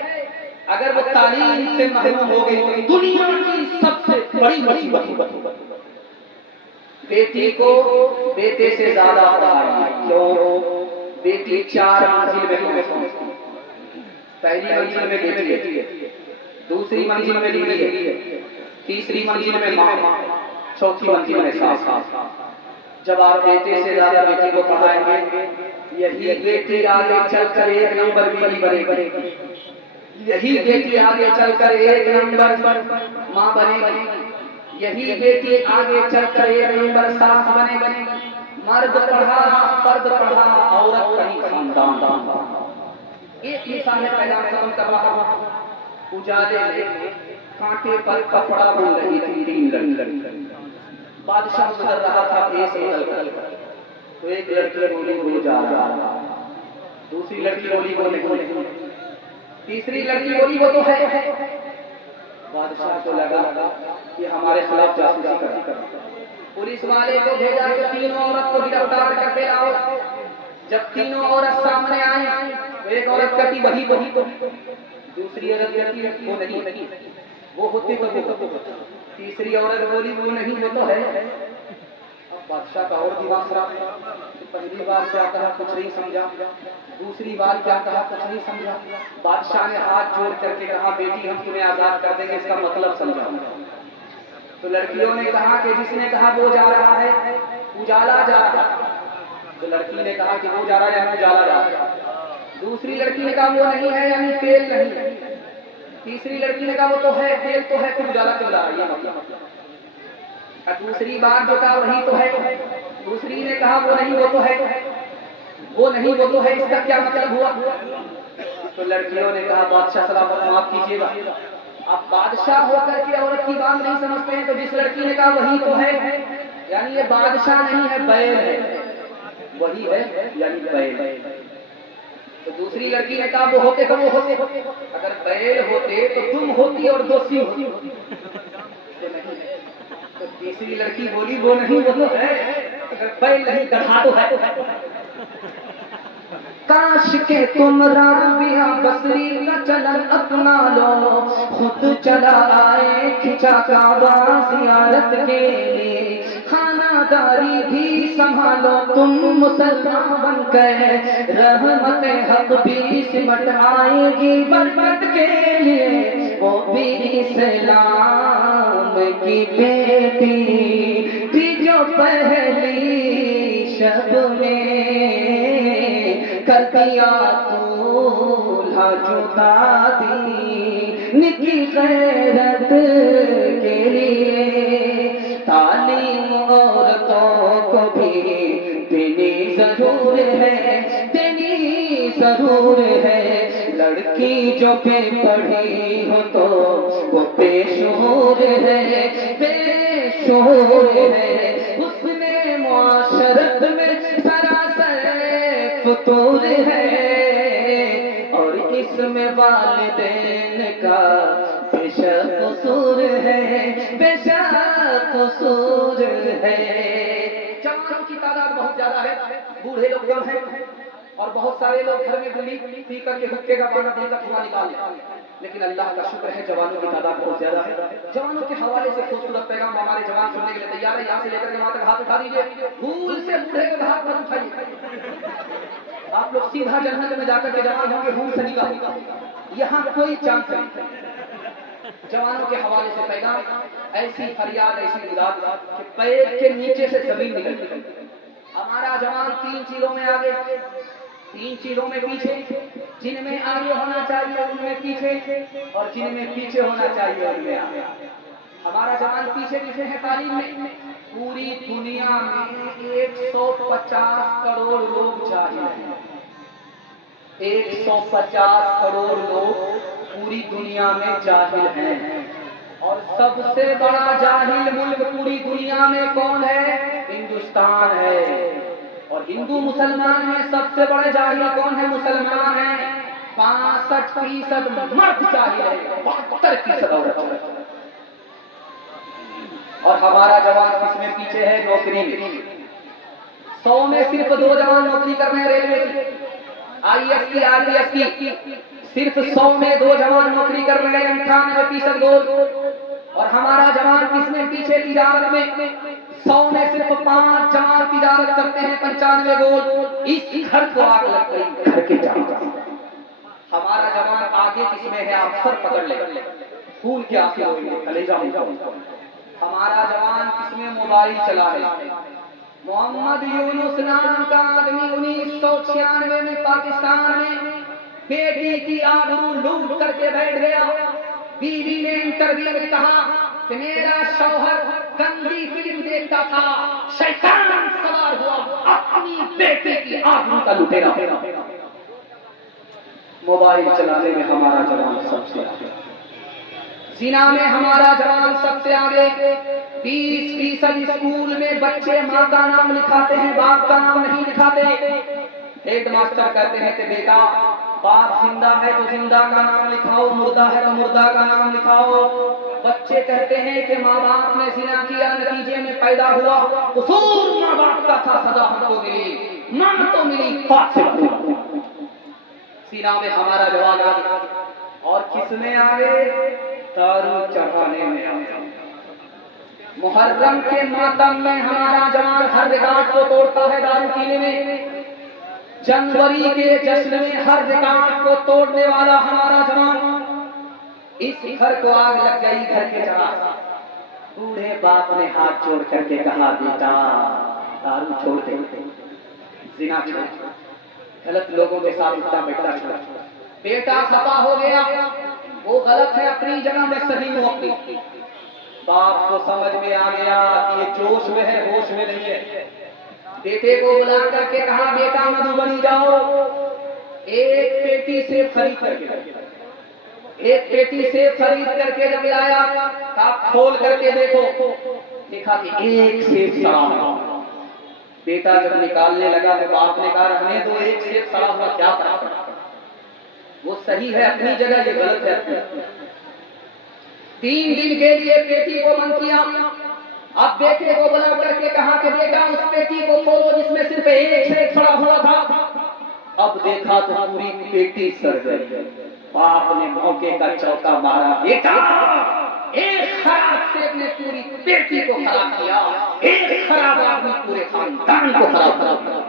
اگر وہ تعلیم سے محروم ہو گئی تو دنیا کی سب سے بڑی مصیبت ہے۔ بیٹی کو بیٹے سے زیادہ پڑھائیں، کیوں؟ بیٹی 4 منزل میں پہنچتی ہے۔ پہلی منزل میں بیٹی ہے، دوسری منزل میں بیوی ہے، تیسری منزل میں ماں، چوتھی منزل میں ساس۔ جب آپ بیٹے سے زیادہ بیٹی کو پڑھائیں گے، یہی بیٹی آگے چل کر 1 نمبر بیوی بنے گی، یہی بیٹی آگے چل کر 1 نمبر ماں بنے گی، یہی بیٹی آگے چل کر 1 نمبر ساس بنے گی۔ مرد پڑھا، فرد پڑھا، عورت کہیں خاندان پڑھا۔ ایک مثال ہے، پیغام ختم کر رہا ہوں۔ اجالے میں کانٹے پر کپڑا بن رہی تھی 3 لڑکی۔ بادشاہ گزر رہا تھا دیس بدل کر، تو ایک لڑکی بولی وہ جا رہا، دوسری لڑکی بولی وہ نہیں، تیسری لڑکی بولی وہ تو ہے۔ بادشاہ کو لگا کہ ہمارے خلاف جاسوسی کر رہا ہے، پولیس والے کو بھیجا کہ 3 عورت کو گرفتار کر کے لاؤ۔ جب 3 عورت سامنے آئی، ایک عورت کہتی وہی، دوسری عورت کہتی وہ نہیں، وہ ہوتی وہ، تیسری عورت بولی وہ نہیں وہ تو ہے۔ اب بادشاہ کا اور دماغ خراب، پہلی بار کیا کہا کچھ نہیں سمجھا، دوسری بار کیا کہا کچھ نہیں سمجھا۔ بادشاہ نے ہاتھ جوڑ کر کے کہا بیٹی ہم تمہیں آزاد کر دیں گے، اس کا مطلب سمجھاؤ۔ تو لڑکیوں نے کہا کہ جس نے کہا وہ جا رہا ہے، اجالا جا رہا ہے، تو لڑکی نے کہا کہ وہ جا رہا ہے یعنی اجالا جا رہا ہے۔ دوسری لڑکی نے کہا وہ نہیں ہے یعنی تیل نہیں، تیسری لڑکی نے کہا وہ تو ہے، تیل تو ہے، پھر اجالا کیوں لا رہی ہے مطلب۔ دوسری بار جو کہا وہی تو ہے، دوسری نے کہا وہ نہیں وہ تو ہے، وہ نہیں وہ تو ہے، اس کا کیا مطلب ہوا؟ تو لڑکیوں نے کہا بادشاہ سلامت معاف کیجیے گا، آپ بادشاہ ہو کر کے عورت کی بات نہیں سمجھتے ہیں۔ تو جس لڑکی نے کہا وہی تو ہے یعنی یہ بادشاہ نہیں ہے بیل ہے، وہی ہے یعنی بیل۔ تو دوسری لڑکی نے کہا وہ ہوتے تو وہ ہوتے، اگر بیل ہوتے تو تم ہوتی اور دوسری ہوتی، تو نہیں۔ تو تیسری لڑکی بولی وہ نہیں وہ تو ہے، اگر بیل نہیں گدھا تو ہے۔ کاش کہ تم رابعہ بصری کا چلن اپنا لو، خود چلا آئے کھچا کعبہ زیارت کے لیے، خانہ داری بھی سنبھالو تم مسلمان بن کر، رحمت حق بھی سمٹ آئے گی برکت کے لیے، وہ بھی اسلام کی بیٹی تھی جو پہلی شب میں کر دیا دولہا جدا دین کی غیرت کے لیے، تعلیم عورتوں کو بھی دینی ضرور ہے، دینی ضرور ہے۔ لڑکی جو بے پڑھی ہو تو وہ بے شعور ہے، بے شعور ہے، اس نے معاشرت میں سراسر فطور ہے، اور اس میں والدین کا بے شک قصور ہے، بے شک قصور ہے۔ جوانوں کی تعداد بہت زیادہ ہے، بوڑھے لوگ کم ہیں، اور بہت سارے لوگ گھر میں بلی پی کر کے حکے کا پانا دے کر دھواں نکال لیتے ہیں، لیکن اللہ کا شکر ہے جوانوں کی تعداد بہت زیادہ ہے۔ جوانوں کے حوالے سے خوبصورت پیغام ہمارے جوان سننے کے لیے تیار ہے، یہاں سے لے کر کے وہاں تک ہاتھ اٹھا دیجیے، بھول سے بوڑھے کے ہاتھ مت اٹھائیے، آپ لوگ سیدھا جنت میں جا کر کے جوان ہوں گے، بھول سے نکال، یہاں کوئی چانس نہیں۔ جوانوں کے حوالے سے پیغام، ایسی فریاد ایسی ندا کہ پیر کے نیچے سے زمین نکلتی ہے۔ ہمارا جوان 3 چیزوں میں آگے، 3 چیزوں میں پیچھے، جن میں آگے ہونا چاہیے ان میں پیچھے، اور جن میں پیچھے ہونا چاہیے ان میں آگے۔ ہمارا جوان پیچھے پیچھے ہے تعلیم میں، پوری دنیا میں 150 کروڑ لوگ جاہل ہیں، 150 کروڑ لوگ پوری دنیا میں جاہل ہیں، اور سب سے بڑا جاہل ملک پوری دنیا میں کون ہے؟ ہندوستان ہے۔ اور ہندو مسلمان میں سب سے بڑے جاہل کون ہے؟ مسلمان ہیں۔ 65% مرد جاہل ہے، 72% عورت ہے۔ اور ہمارا جوان کس میں پیچھے ہے؟ نوکری میں۔ 100 میں صرف 2 جوان نوکری کر رہے ہیں ریلوے کی، IAS کی، RPS کی، صرف 100 میں 2 جوان نوکری کر رہے ہیں، 98% گول۔ اور ہمارا جوان کس میں پیچھے؟ تجارت میں، 100 میں صرف 5 جوان تجارت کرتے ہیں، 95 گول۔ اس گھر کو آگ لگ گئی، گھر کے جوان۔ ہمارا جوان آگے کس میں ہے؟ آپ سر پکڑ لیں، خون کے آنسو ہوئیں گے، کلیجہ ہوگا۔ ہمارا جوان کس میں؟ موبائل چلا رہے ہیں۔ محمد یونس نام کا آدمی 1996 میں پاکستان میں بیٹی کی آبرو لوٹ کر کے بیٹھ گیا۔ بیوی نے انٹرویو میں کہا کہ میرا شوہر گندی فلم دیکھتا تھا، شیطان سوار ہوا، اپنی بیٹی کی آبرو کا لٹیرا۔ موبائل چلانے میں ہمارا جوان سب سے آگے، زنا میں ہمارا جوان سب سے آگے۔ 20% اسکول میں بچے ماں کا نام لکھاتے ہیں، باپ کا نام نہیں لکھاتے۔ ہیڈ ماسٹر کہتے ہیں کہ بیٹا باپ زندہ ہے تو زندہ کا نام لکھاؤ، مردہ ہے تو مردہ کا نام لکھاؤ۔ بچے کہتے ہیں کہ ماں باپ نے زنا کیا، نتیجے میں پیدا ہوا، قصور ماں باپ کا تھا، سزا ہم کو ملی، ماں تو ملی پاک سے بھری۔ سینا میں ہمارا جوان آگے، اور کس میں آگے؟ دارو چڑھانے میں آگے۔ محرم کے ماتم میں ہمارا جوان ہر ریکارڈ کو توڑتا ہے دارو پینے میں۔ جنوری کے جشن میں ہر ریکارڈ کو توڑنے والا ہمارا جوان۔ اس گھر کو آگ لگ گئی، گھر کے جوان۔ بوڑھے باپ نے ہاتھ جوڑ کر کے کہا بیٹا دارو چھوڑ دے، زنا چھوڑ دے، غلط لوگوں کے ساتھ اٹھنا بیٹھنا چھوڑ دے۔ بیٹا خفا ہو گیا، وہ غلط ہے اپنی جگہ میں، صحیح موقع۔ باپ کو سمجھ میں آ گیا کہ یہ جوش میں ہے، ہوش میں نہیں ہے۔ بیٹے کو بلا کر کے کہا بیٹا مدھوبنی جاؤ، ایک پیٹی سے خرید کر کے، ایک پیٹی سے خرید کر کے جب لایا، کہا کھول کر کے دیکھو، دیکھا کہ ایک سیب سڑا ہوا۔ بیٹا جب نکالنے لگا تو باپ نے کہا رہنے دو، ایک سیب سڑا ہوا کیا فرق پڑتا، وہ صحیح ہے اپنی جگہ، یہ غلط ہے اپنی جگہ۔ 3 دن کے لیے پیٹی کو بند کیا۔ اب بیٹے کو بلا کر کے کہا کہ بیٹا اس پیٹی کو کھولو جس میں صرف ایک سیب سڑا ہوا تھا۔ اب دیکھا تو پوری پیٹی سڑ گئی۔ باپ نے موقع کا چوکا مارا، بیٹا ایک خراب سیب نے پوری پیٹی کو خراب کیا، ایک خراب آدمی پورے خاندان کو خراب کیا۔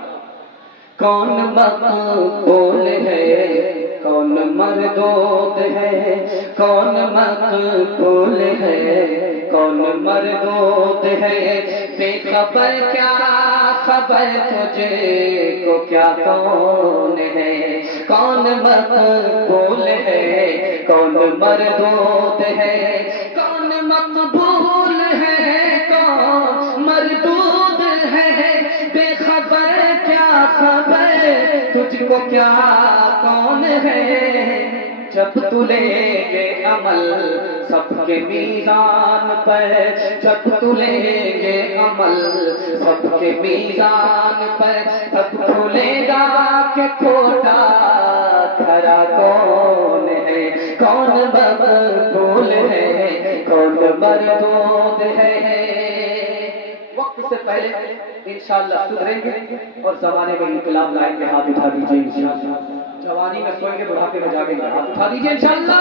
کون مقبول ہے، کون مردود ہے، کون مقبول ہے، کون مردود ہے، بے خبر کیا خبر تجھے کو کیا کون ہے، کون مقبول ہے، کون مردود ہے، کون مقبول ہے، کون مردود ہے، بے خبر کیا خبر تجھ کو کیا کون ہے، جب تو لے گے عمل سب کے میزان پر، جب تو لے گے عمل سب کے میزان پر، تب کھلے گا کہ کھوٹا کھرا کون ہے، کون مقبول ہے، کون مردود ہے۔ وقت سے پہلے انشاءاللہ سدھریں گے اور زمانے میں انقلاب لائیں گے. ہاتھ اٹھا دیجیے انشاءاللہ. جوانی میں سوئیں گے, بڑھاپے میں جاگیں گے. ہاتھ اٹھا دیجیے انشاءاللہ.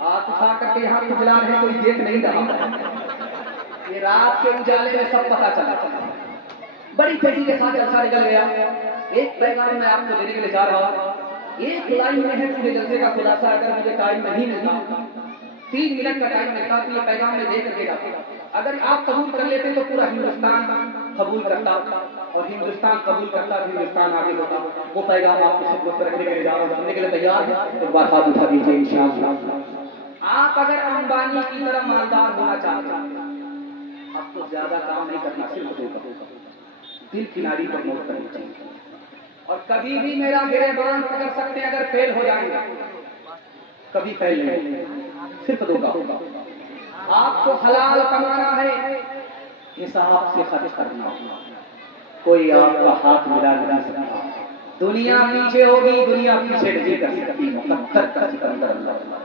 ہاتھ اٹھا کر کے یہاں کھلا رہے کوئی دیکھ نہیں رہا. یہ رات کے اجالے میں سب پتا چلا. بڑی تیزی کے ساتھ جلسہ نکل گیا. ایک پیغام میں آپ کو دینے کے لیے جا رہا ہوں. ایک لائن میں ہے پورے جلسے کا خلاصہ. اگر مجھے ٹائم نہیں ملتا, 3 منٹ کا ٹائم ملتا تو یہ پیغام میں دے کر کے جاتا. اگر آپ قبول کر لیتے تو پورا ہندوستان قبول کرتا, اور ہندوستان قبول کرتا تو ہندوستان آگے ہوتا. وہ پیغام آپ کو خدمت رکھنے کے لیے جا رہا ہوں. سننے کے لیے تیار ہے؟ ایک بار ہاتھ اٹھا دیجیے انشاءاللہ. آپ اگر امبانی کی طرح مالدار ہونا چاہتے ہیں, اب تو زیادہ کام نہیں کرنا, صرف دل کی ناڑی پر نوٹ کرنی چاہیے. اور کبھی بھی میرا گریبان پکڑ سکتے ہیں اگر فیل ہو جائیں گے. کبھی فیل نہیں, صرف دو کا. آپ کو حلال کمانا ہے, حساب سے خرچ کرنا. کوئی آپ کا ہاتھ ملا نہیں سکتا. دنیا پیچھے ہوگی, دنیا پیچھے نہیں کر سکتی. مقدر کا سکندر اللہ.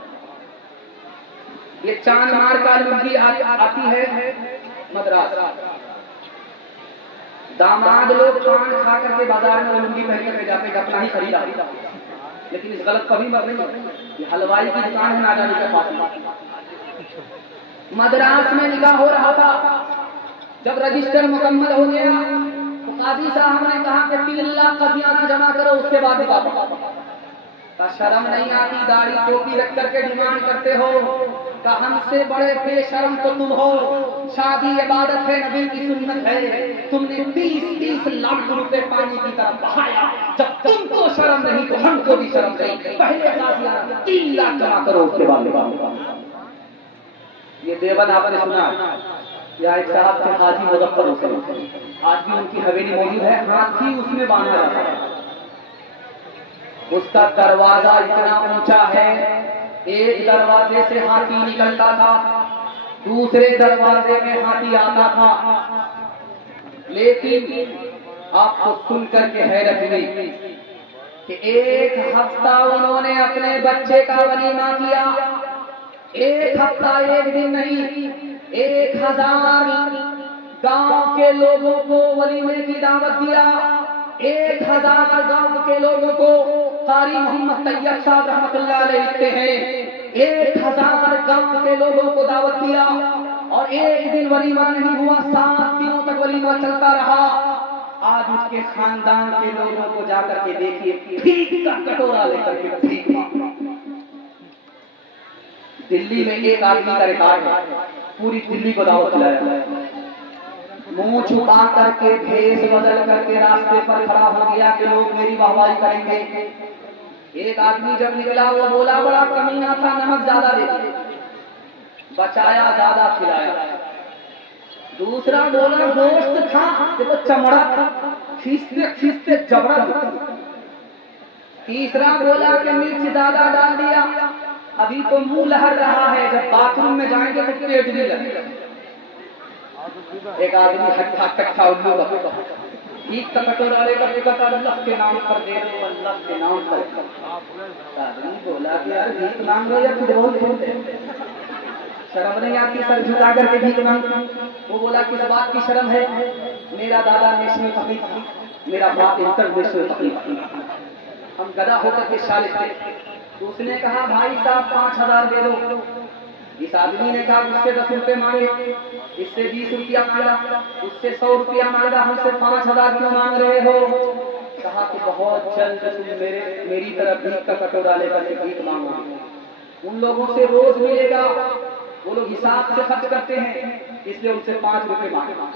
یہ چاند مار کا لنگی آتی ہے مدراس. داماد لوگ پان کھا کر کے بازار میں لنگی پہن کر جاتے ہیں, اپنا ہی خریدا. لیکن اس غلط کبھی مر نہیں. یہ حلوائی کی دکان ہے ناجانے کے پاس. مدراس میں نکاح ہو رہا تھا. جب رجسٹر مکمل ہو گیا تو قاضی صاحب نے کہا کہ 3 لاکھ کا دیانت جمع کرو, اس کے بعد نکاح پڑھو. شرم نہیں آتی, داڑھی ٹوپی رکھ کر کے ڈیمانڈ کرتے ہو کہ ہم سے بڑے بے شرم تو تم ہو. شادی عبادت ہے, نبی کی سنت ہے. تم نے 30 لاکھ روپے پانی کی طرف بہایا. جب تم کو شرم نہیں تو ہم کو بھی شرم نہیں. پہلے 3 لاکھ جمع کرو, اس کے بعد نکاح. یہ دیوبند آپ نے سنا, یا ایک صاحب تھے حاجی مظفر حسین, آج بھی ان کی حویلی موجود ہے. ہاتھی اس میں باندھا جاتا ہے. اس کا دروازہ اتنا اونچا ہے, ایک دروازے سے ہاتھی نکلتا تھا, دوسرے دروازے میں ہاتھی آتا تھا. لیکن آپ کو سن کر کے حیرت ہوئی کہ 1 ہفتہ انہوں نے اپنے بچے کا ولیمہ کیا. 1 ہفتہ, 1 دن نہیں, 1000 گاؤں کے لوگوں کو ولیمے کی دعوت دیا. 1000 گاؤں کے لوگوں کو. قاری محمد طیب صاحب رحمۃ اللہ علیہ لکھتے ہیں 1000 گاؤں کے لوگوں کو دعوت دیا, اور 1 دن ولیمہ نہیں ہوا, 7 دنوں تک ولیمہ چلتا رہا. آج اس کے خاندان کے لوگوں کو جا کر کے دیکھیے, بھیک کا کٹورا لے کر کے بھیک مانگتا. دلی میں ایک آدمی کا ریکارڈ ہے, پوری دلی کو دعوت دلایا. منہ چھپا کر کے, بھیس بدل کر کے راستے پر کھڑا ہو گیا کہ لوگ میری واہواہی کریں گے. ایک آدمی جب نکلا وہ بولا بڑا کمینہ تھا, نمک زیادہ دے دیا, بچایا زیادہ کھلایا. دوسرا بولا گوشت تھا کہ وہ چمڑا تھا, کھینچتے کھینچتے جبڑا. تیسرا بولا کہ مرچ زیادہ ڈال دیا, ابھی تو منہ لہر رہا ہے, جب باتھ روم میں جائیں گے تو پیٹ بھی لگے گا. ایک آدمی ہٹھا کٹھا الو کا ٹھیک کا کٹورا لے کر کہتا اللہ کے نام پر دے دو, اللہ کے نام پر. آدمی بولا کہ یار بھیک مانگ رہے یا کچھ بول دے, شرم نہیں آتی سر جھکا کر کے بھیک مانگ. وہ بولا کس بات کی شرم ہے, میرا دادا نیشنل فقیر تھا, میرا باپ انٹرنیشنل فقیر تھا, ہم گدا ہو کر کے شالق تھے. تو اس نے کہا بھائی صاحب 5000 دے دو. اس آدمی نے کہا اس سے 10 روپے مانگے, اس سے 20 روپیہ مانگا, اس سے 100 روپیہ مانگا, ہم سے 5000 کیوں مانگ رہے ہو؟ کہا کہ بہت جلد تم میری طرف بھیک کا کٹورا لے کر کے بھیک مانگو. ان لوگوں سے روز ملے گا, وہ لوگ حساب سے خرچ کرتے ہیں, اس لیے ان سے 5 روپے مانگا.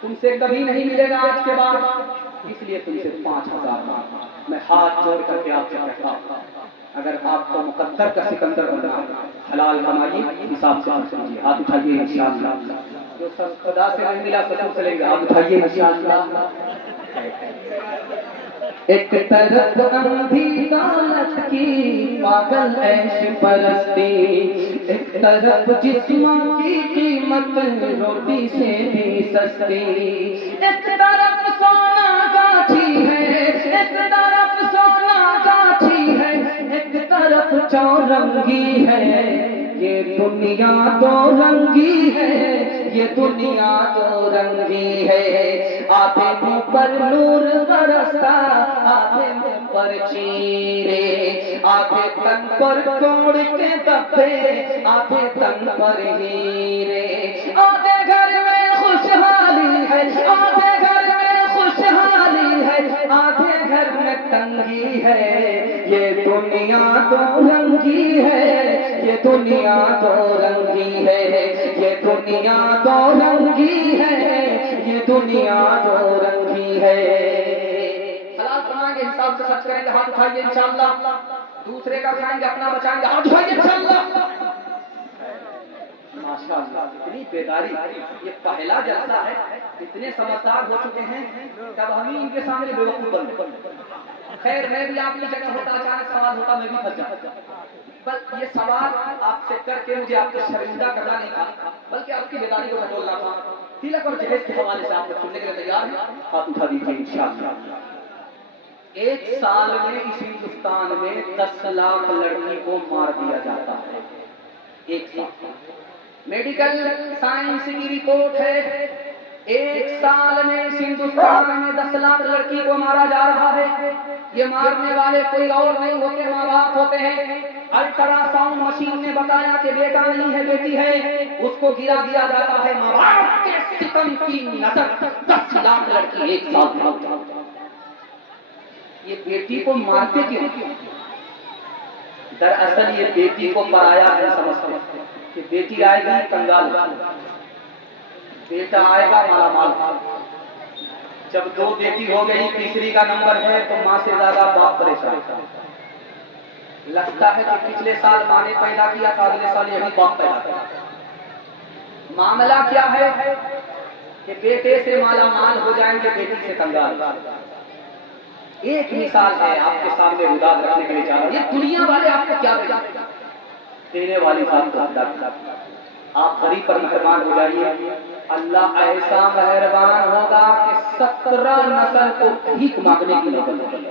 تم سے کبھی نہیں ملے گا آج کے بعد, اس لیے تم سے 5000 مانگا. میں ہاتھ جوڑ کر کے آپ سے کہتا ہوں, اگر آپ کو مقدر کا سکندر بننا ہے, حلال کمائیے, حساب سے خرچ کیجیے. ہاتھ اٹھائیے انشاءاللہ. جو خدا سے نہیں ملا سسر سے لیں گے, ہاتھ اٹھائیے انشاءاللہ. ایک طرف اندھی دولت کی پاگل عیش پرستی, ایک طرف جسم کی قیمت روٹی سے بھی سستی. ایک طرف سونا گاچھی ہے, ایک طرف سونا گاچھی ہے, ایک طرف چورنگی ہے. یہ دنیا دو رنگی ہے, یہ دنیا تو رنگی ہے، آدھے منہ پر نور برستا آدھے منہ پر چیرے، آدھے تن پر کوڑ کے دبے آدھے تن پر ہیرے، آدھے گھر میں خوشحالی ہے آدھے گھر میں خوشحالی ہے آدھے گھر میں تنگی ہے، یہ دنیا تو رنگی ہے، یہ دنیا تو رنگی ہے، یہ دنیا تو رنگی ہے، یہ دنیا تو رنگی ہے۔ حلال کمائیں گے، حساب سے خرچ کریں گے، ہاتھ اٹھائیے انشاءاللہ، دوسرے کا کھائیں گے اپنا بچائیں گے، ہاتھ اٹھائیے انشاءاللہ۔ ماشاءاللہ اتنی بیداری، یہ پہلا جلسہ ہے، اتنے سمجھدار ہو چکے ہیں کہ اب ہم ہی ان کے سامنے بیوقوف بن گئے۔ خیر میں بھی آپ کی جگہ ہوتا، اچانک سوال ہوتا میں بھی پھنس جاتا، بس یہ سوال آپ سے کر کے مجھے آپ کو شرمندہ کرنا نہیں تھا، بلکہ آپ کی بیداری کو بتولنا تھا۔ تلک اور جہیز کے حوالے سے آپ کو سننے کے لیے تیار ہیں؟ ہاتھ اٹھا دیجیے انشاءاللہ۔ ایک سال میں اس ہندوستان میں 10 لاکھ لڑکی کو مار دیا جاتا ہے، ایک سال۔ میڈیکل سائنس کی رپورٹ ہے، ایک سال میں اس ہندوستان میں 10 لاکھ لڑکی کو مارا جا رہا ہے۔ یہ مارنے والے کوئی اور نہیں ہوتے، ماں باپ ہوتے ہیں۔ الٹرا ساؤنڈ مشین نے بتایا کہ بیٹا نہیں ہے بیٹی ہے، اس کو گرا دیا جاتا ہے، ماں باپ کے ستم کی نظر 10 لاکھ لڑکی ایک سال میں۔ یہ بیٹی کو مارتے کیوں؟ دراصل یہ بیٹی کو پرایا ہے سمجھتے ہیں کہ بیٹی آئے گی کنگال، بیٹا آئے گا مالا مال۔ جب 2 بیٹی ہو گئی، تیسری کا نمبر ہے تو ماں سے زیادہ باپ پریشان۔ لگتا ہے کہ پچھلے سال ماں نے پیدا کیا تھا، اگلے سال یہی باپ پیدا کیا۔ معاملہ کیا ہے کہ بیٹے سے مالا مال ہو جائیں گے، بیٹی سے کنگال۔ ایک مثال ہے آپ کے سامنے مداد رکھنے کے لیے چاہ رہا ہوں، یہ دنیا والے آپ کو کیا دینے والی بات کو آپ غریب پر مہربان ہو جائیے، اللہ ایسا مہربان ہوگا کہ 17 نسل کو بھیک مانگنے کی نوبت ہوگی۔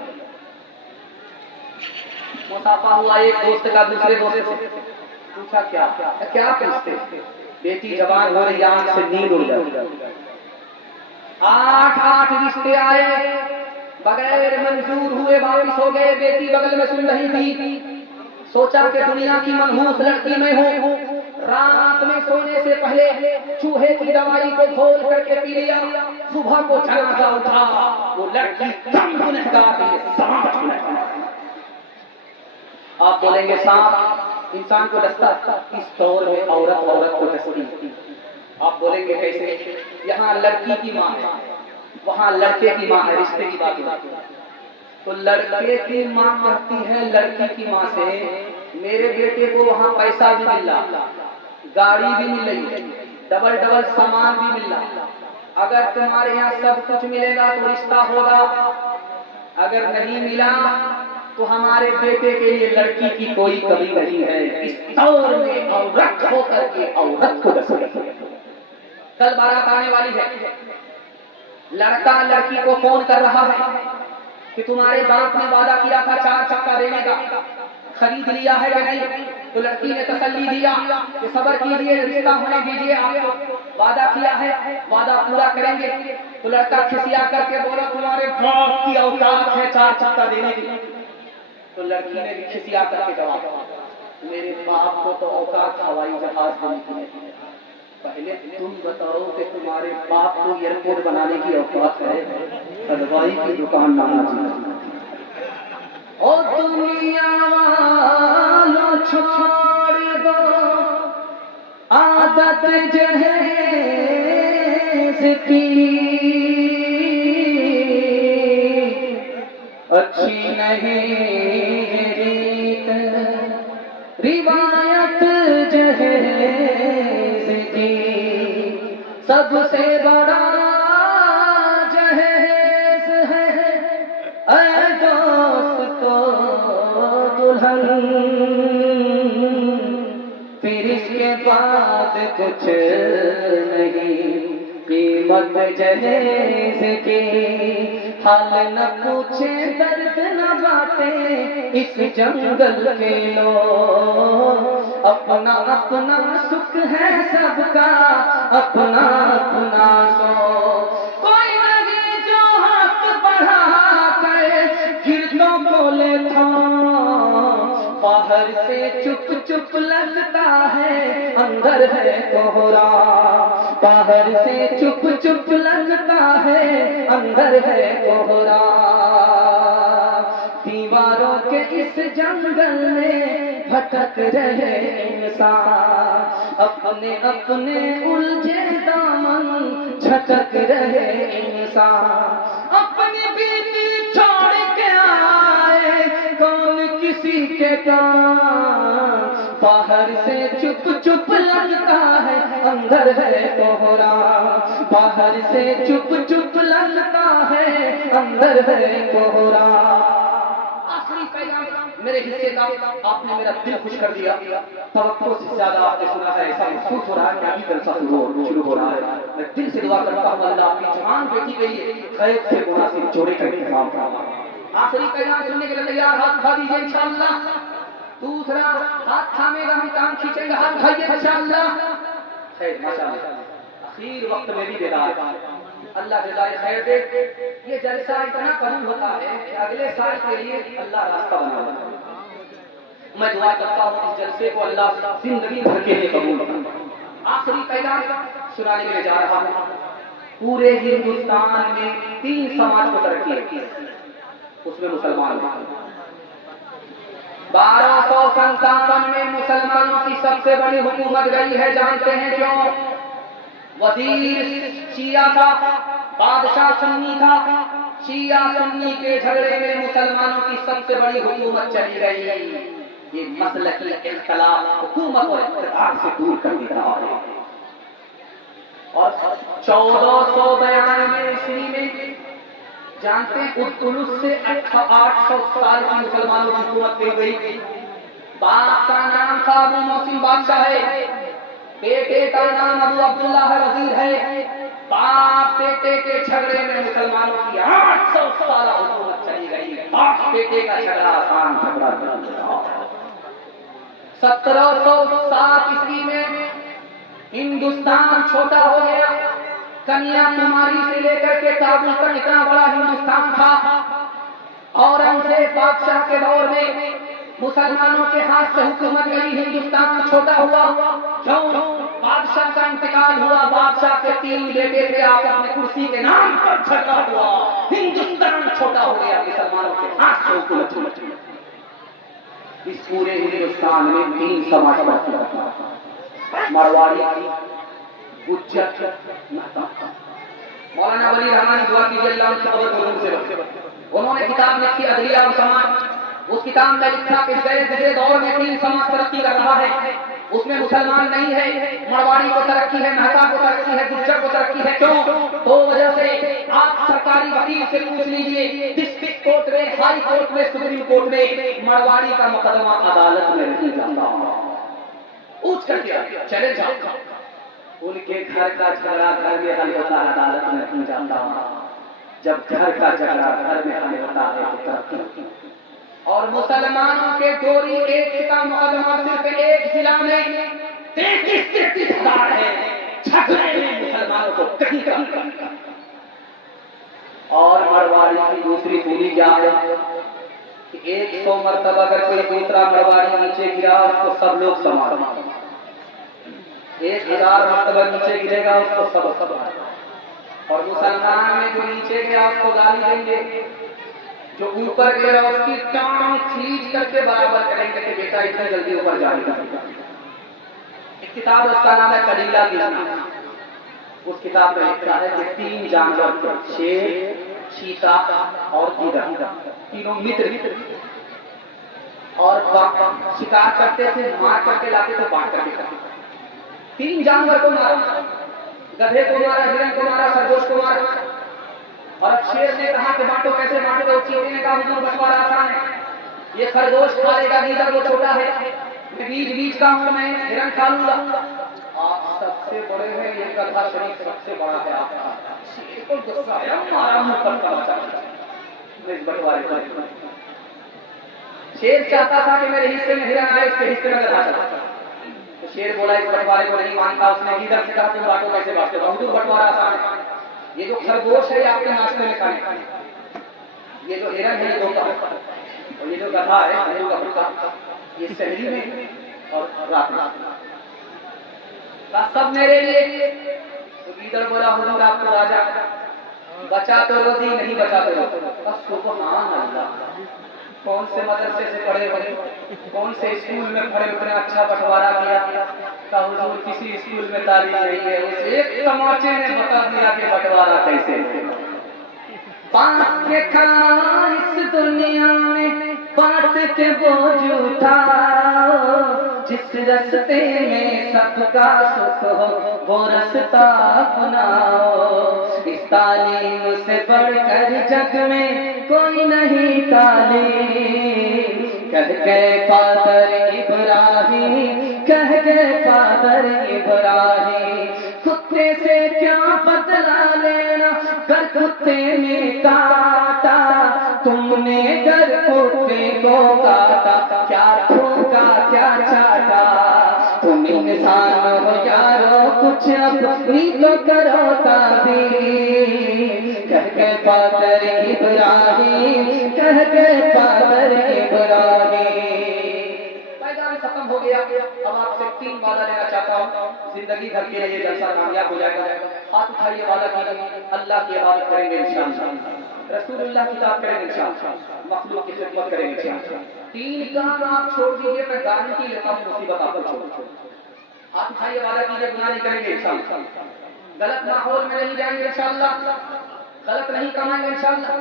مسافہ ہوا ایک دوست کا دوسرے دوست سے، پوچھا کیا پوچھتے؟ بیٹی جوان ہو رہی، آنکھ سے نیند اڑ جاتی، 8 رشتے آئے، بغیر منظور ہوئے واپس ہو گئے۔ بیٹی بغل میں سن رہی تھی، سوچا کہ دنیا کی منحوس لڑکی میں ہوں، رات میں سونے سے پہلے چوہے کی دوائی کو کھول کر کے پی لیا، صبح کو جنازہ اٹھا، وہ لڑکی کم گنہگار ہے، سانپ گنہگار۔ آپ بولیں گے سانپ انسان کو ڈستا، اس دور میں عورت کو ڈستی۔ آپ بولیں گے کیسے؟ یہاں لڑکی کی ماں ہے، وہاں لڑکے کی ماں ہے، رشتے کی بات ہے۔ تو لڑکے کی ماں کہتی ہے لڑکی کی ماں سے، میرے بیٹے کو وہاں پیسہ بھی مل رہا، گاڑی بھی مل رہی، ڈبل سامان بھی مل رہا، اگر تمہارے یہاں سب کچھ ملے گا تو رشتہ ہوگا، اگر نہیں ملا تو ہمارے بیٹے کے لیے لڑکی کی کوئی کمی نہیں ہے۔ اس دور میں عورت ہو کر کے عورت کو ڈس رہی ہے۔ کل بارات آنے والی ہے، لڑکا لڑکی کو فون کر رہا ہے کہ تمہارے باپ نے وعدہ کیا تھا 4 چکا دینے کا، خرید لیا ہے یا نہیں؟ تو لڑکی نے تسلی دیا کہ صبر کیجیے، رشتہ ہونے دیجیے، آپ کو وعدہ کیا ہے، وعدہ پورا کریں گے۔ تو لڑکا کھسیا کر کے بولا تمہارے باپ کی اوقات ہے 4 چکا دینے کی۔ تو لڑکی نے بھی کھسیا کر کے جواب، میرے باپ کو تو اوقات ہوائی جہاز دینے کی ہے، پہلے تم بتاؤ کہ تمہارے باپ کو ایئرپورٹ بنانے کی اوقات ہے، ہلوائی کی دکان نہ چاہیے۔ او دنیا والوں چھوڑ دو عادت جہیز کی، اچھی نہیں ریت روایت جہیز کی، سب سے بڑا جہیز ہے اے دوست تو دلہن، پھر اس کے بعد کچھ نہیں، قیمت جہیز کی، حال نہ پوچھے درد نہ باتیں اس جنگل کے لوگ، اپنا اپنا سکھ ہے سب کا اپنا اپنا سو، کوئی نہیں جو ہاتھ بڑھا کر گردوں کو لے تھا، باہر سے چپ چپ لگتا ہے اندر ہے کوہرا، باہر سے چپ چپ لگتا ہے اندر ہے کوہرا، دیواروں کے اس جنگل میں بھٹک رہے انسان، اپنے اپنے الجھے دامن جھٹک رہے انسان، اپنی بیوی چھوڑ کے آئے کون کسی کے کام، باہر سے چپ چپ لگتا ہے اندر ہے کوہرا، باہر سے چپ چپ لگتا ہے اندر ہے کوہرا۔ آخری پیغام میرے حصے کا، آپ نے میرا دل خوش کر دیا، توقع سے زیادہ آپ نے سنا ہے، ایسا محسوس ہو رہا ہے کہ ابھی جلسہ شروع ہو رہا ہے۔ میں دل سے دعا کرتا ہوں اللہ آپ کی جان بیٹھی گئی ہے خیر سے مناسب جوڑے کا انتظام فرمائے۔ آخری پیغام سننے کے لیے تیار، ہاتھ اٹھا دیجیے انشاءاللہ، دوسرا ہاتھ تھامے گا ہم کام کھینچیں گے، ہاتھ اٹھائیے انشاءاللہ۔ خیر ماشاءاللہ اخیر وقت میں بھی دیتا ہے، اللہ جزائے خیر دے۔ یہ جلسہ اتنا قبول ہوتا ہے کہ اگلے سال کے لیے اللہ راستہ بنا۔ میں دعا کرتا ہوں اس جلسے کو اللہ زندگی بھر کے لیے قبول کرے۔ آخری پیغام سنانے کے لیے جا رہا ہوں۔ پورے ہندوستان میں 3 سماج کو ترقی ہے، اس میں مسلمان ہیں۔ 1257 میں مسلمانوں کی سب سے بڑی حکومت گئی ہے، جانتے ہیں کیوں؟ وزیر شیعہ تھا، بادشاہ سنی تھا، شیعہ سنی کے جھگڑے میں مسلمانوں کی سب سے بڑی حکومت چلی گئی۔ یہ مسلکی اختلاف حکومت اور اقتدار سے دور کر دیتا ہے۔ اور 1492 عیسوی میں جانتے ہیں اردلس سے 800 سال کی مسلمانوں کی حکومت کی گئی۔ باپ کا نام تھا ابو محسن بادشاہ ہے، بیٹے کا نام ابو عبداللہ وزیر ہے۔ باپ بیٹے کے جھگڑے میں مسلمانوں کی 800 سالہ حکومت چلی گئی۔ باپ بیٹے کا جھگڑا آسان جھگڑا نہیں۔ 1707 عیسوی میں ہندوستان چھوٹا ہو گیا، کنیا کماری سے لے کر کے کابل تک اتنا بڑا ہندوستان تھا۔ اورنگزیب بادشاہ کے دور میں مسلمانوں کے ہاتھ سے حکومت گئی، ہندوستان چھوٹا ہوا۔ کیوں؟ بادشاہ کا انتقال ہوا، بادشاہ کے 3 بیٹے تھے، آپس میں کرسی کے نام پر جھگڑا ہوا، ہندوستان چھوٹا ہو گیا، مسلمانوں کے ہاتھ سے حکومت چلی۔ اس پورے ہندوستان میں 3 سماج بڑھتے ہیں، مارواڑی، گجر، مولانا ولی رحمانی دعا کیجیے اللہ ان کی قبر کو نور سے بخشے۔ انہوں نے کتاب لکھی عدلیہ اور سماج، اس کتاب میں لکھا کہ گئے دور میں 3 سماج ترقی کر رہا ہے، اس میں مسلمان نہیں ہے، مرواڑی کو ترقی ہے، مہتا کو ترقی ہے، گجر کو ترقی ہے۔ کیوں؟ 2 وجہ سے۔ آپ سرکاری وکیل سے پوچھ لیجیے، ڈسٹرکٹ کورٹ میں، ہائی کورٹ میں، سپریم کورٹ میں مرواڑی کا مقدمہ عدالت میں نہیں جاتا، پوچھ کر کے چلے جاؤ۔ ان کے گھر کا جھگڑا گھر میں حل ہوتا ہے، عدالت میں نہیں جاتا۔ جب گھر کا جھگڑا گھر میں حل ہوتا ہے تو ترقی ہوتی ہے۔ اور مسلمانوں کے چوری ایک کا مقدمہ صرف ایک ضلع میں 33,000 ہے، جھگڑے میں مسلمانوں کو کہیں کم کرتا۔ اور مرواڑی کی دوسری خوبی کیا ہے کہ 100 مرتبہ اگر کوئی دوسرا مرواڑی نیچے گرا اس کو سب لوگ سنبھالیں، 1000 مرتبہ نیچے گرے گا اس کو سب سنبھالیں۔ اور مسلمان میں جو نیچے گیا اس کو گالی دیں گے، جو اوپر گیا اس کی ٹانگ کھینچ کر کے برابر کریں گے کہ بیٹا اتنی جلدی اوپر جا رہا ہے۔ ایک کتاب اس کا نام ہے کلیلہ دینا، اس کتاب میں لکھا ہے کہ 3 جانور تھے، شیر، چیتا اور گیدڑ، تینوں متر اور شکار کرتے تھے، مار کر کے لاتے تھے، بانٹ کر کے کھاتے تھے۔ 3 جانور کو مارا، گدھے کو مارا، ہرن کو مارا، خرگوش کو مارا۔ اور اب شیر نے کہا کہ بانٹو، کیسے بانٹو؟ تو چیتے نے کہا حضور بٹوارا آسان ہے، یہ خرگوش کھا لے گا، گیدڑ وہ چھوٹا ہے، میں بیچ کا ہوں، میں ہرن کھا لوں گا۔ آپ سب سے بڑے ہیں، یہ گدھا شریف سب سے بڑا ہے، آپ شیر کو غصہ آیا، مارا منہ پر پڑا چلا اس بٹوارے پر۔ شیر چاہتا تھا کہ میرے حصے میں ہرن آئے، اس کے حصے میں گدھا چلا۔ شیر بولا اس بٹوارے کو نہیں مانتا، اس نے گیدڑ سے کہا تم بانٹو کیسے بانٹتے ہو؟ حضور بٹوارا آسان ہے، یہ جو خرگوش ہے یہ آپ کے ناشتے میں کھائیں، یہ جو ہرن ہے یہ دو کا، اور یہ جو گدھا ہے ہندو کا بھوکا، یہ شہری میں اور رات میں سب میرے لیے۔ تو گیدڑ بولا حضور آپ کو راجا بچا تو روزی نہیں بچا تو روزی۔ سبحان اللہ، کون سے مدرسے سے پڑھے ہوئے، کون سے اسکول میں پڑھے، اتنا اچھا بٹوارا کیا کہ حضور کسی اسکول میں تعلیم نہیں ہے، اس ایک تماچے نے بتا دیا کہ بٹوارا کیسے ہے۔ بانٹ کے کھا اس دنیا میں، بانٹ کے بوجھ اٹھاؤ، جس رستے میں سب کا سکھ ہو وہ رستہ اپناؤ۔ اس تعلیم سے بڑھ کر جگ میں کوئی نہیں تعلیم، کہہ گئے فادر ابراہیم، کہہ گئے فادر ابراہیم، کتے سے کیا بدلا لینا گر کتے نے کاٹا، تم نے گر کتے کو کاٹا، کیا ٹھوکا کیا چاٹا، تم انسان ہو یارو کچھ اپنی تو کرو تعظیم، کہہ کے فادر ابراہیم، کہہ کے فادر ابراہیم۔ میدان ختم ہو گیا، اب آپ سے 3 وعدہ لینا چاہتا ہوں، زندگی بھر کے لیے جلسہ کامیاب ہو جائے گا۔ ہاتھ اٹھائیے، وعدہ کیجیے اللہ کی عبادت کریں گے انشاءاللہ، رسول اللہ کی اطاعت کریں گے انشاءاللہ، مخلوق کی خدمت کریں گے انشاءاللہ۔ 3 کام آپ چھوڑ دیجیے، میں گارنٹی لیتا ہوں مصیبت آپ پر چھوڑ۔ ہاتھ اٹھائیے، وعدہ کیجیے گناہ نہیں کریں گے انشاءاللہ، غلط ماحول میں نہیں جائیں گے انشاءاللہ، غلط نہیں کمائیں گے انشاءاللہ،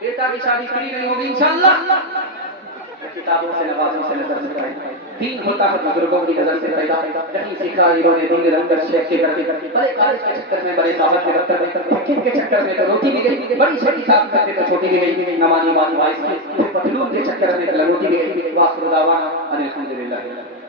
بیٹا کی شادی فری نہیں ہوگی انشاءاللہ، کتابوں سے نوازوں سے نظر سے پیدا، دین ہوتا ہے بزرگوں کی نظر سے پیدا، کہیں سیکھا انہوں نے دین رنگت شیخ کے کر کے، بڑے کالج کے چکر میں، بڑے دعوت کے دفتر میں، حکیم کے چکر میں تو روٹی بھی گئی، بڑی چھوٹی صاحب کرتے تو چھوٹی بھی گئی، نمازی بات وائس کی، پتلون کے چکر میں لنگوٹی بھی گئی، واخر دعوانا ان الحمدللہ۔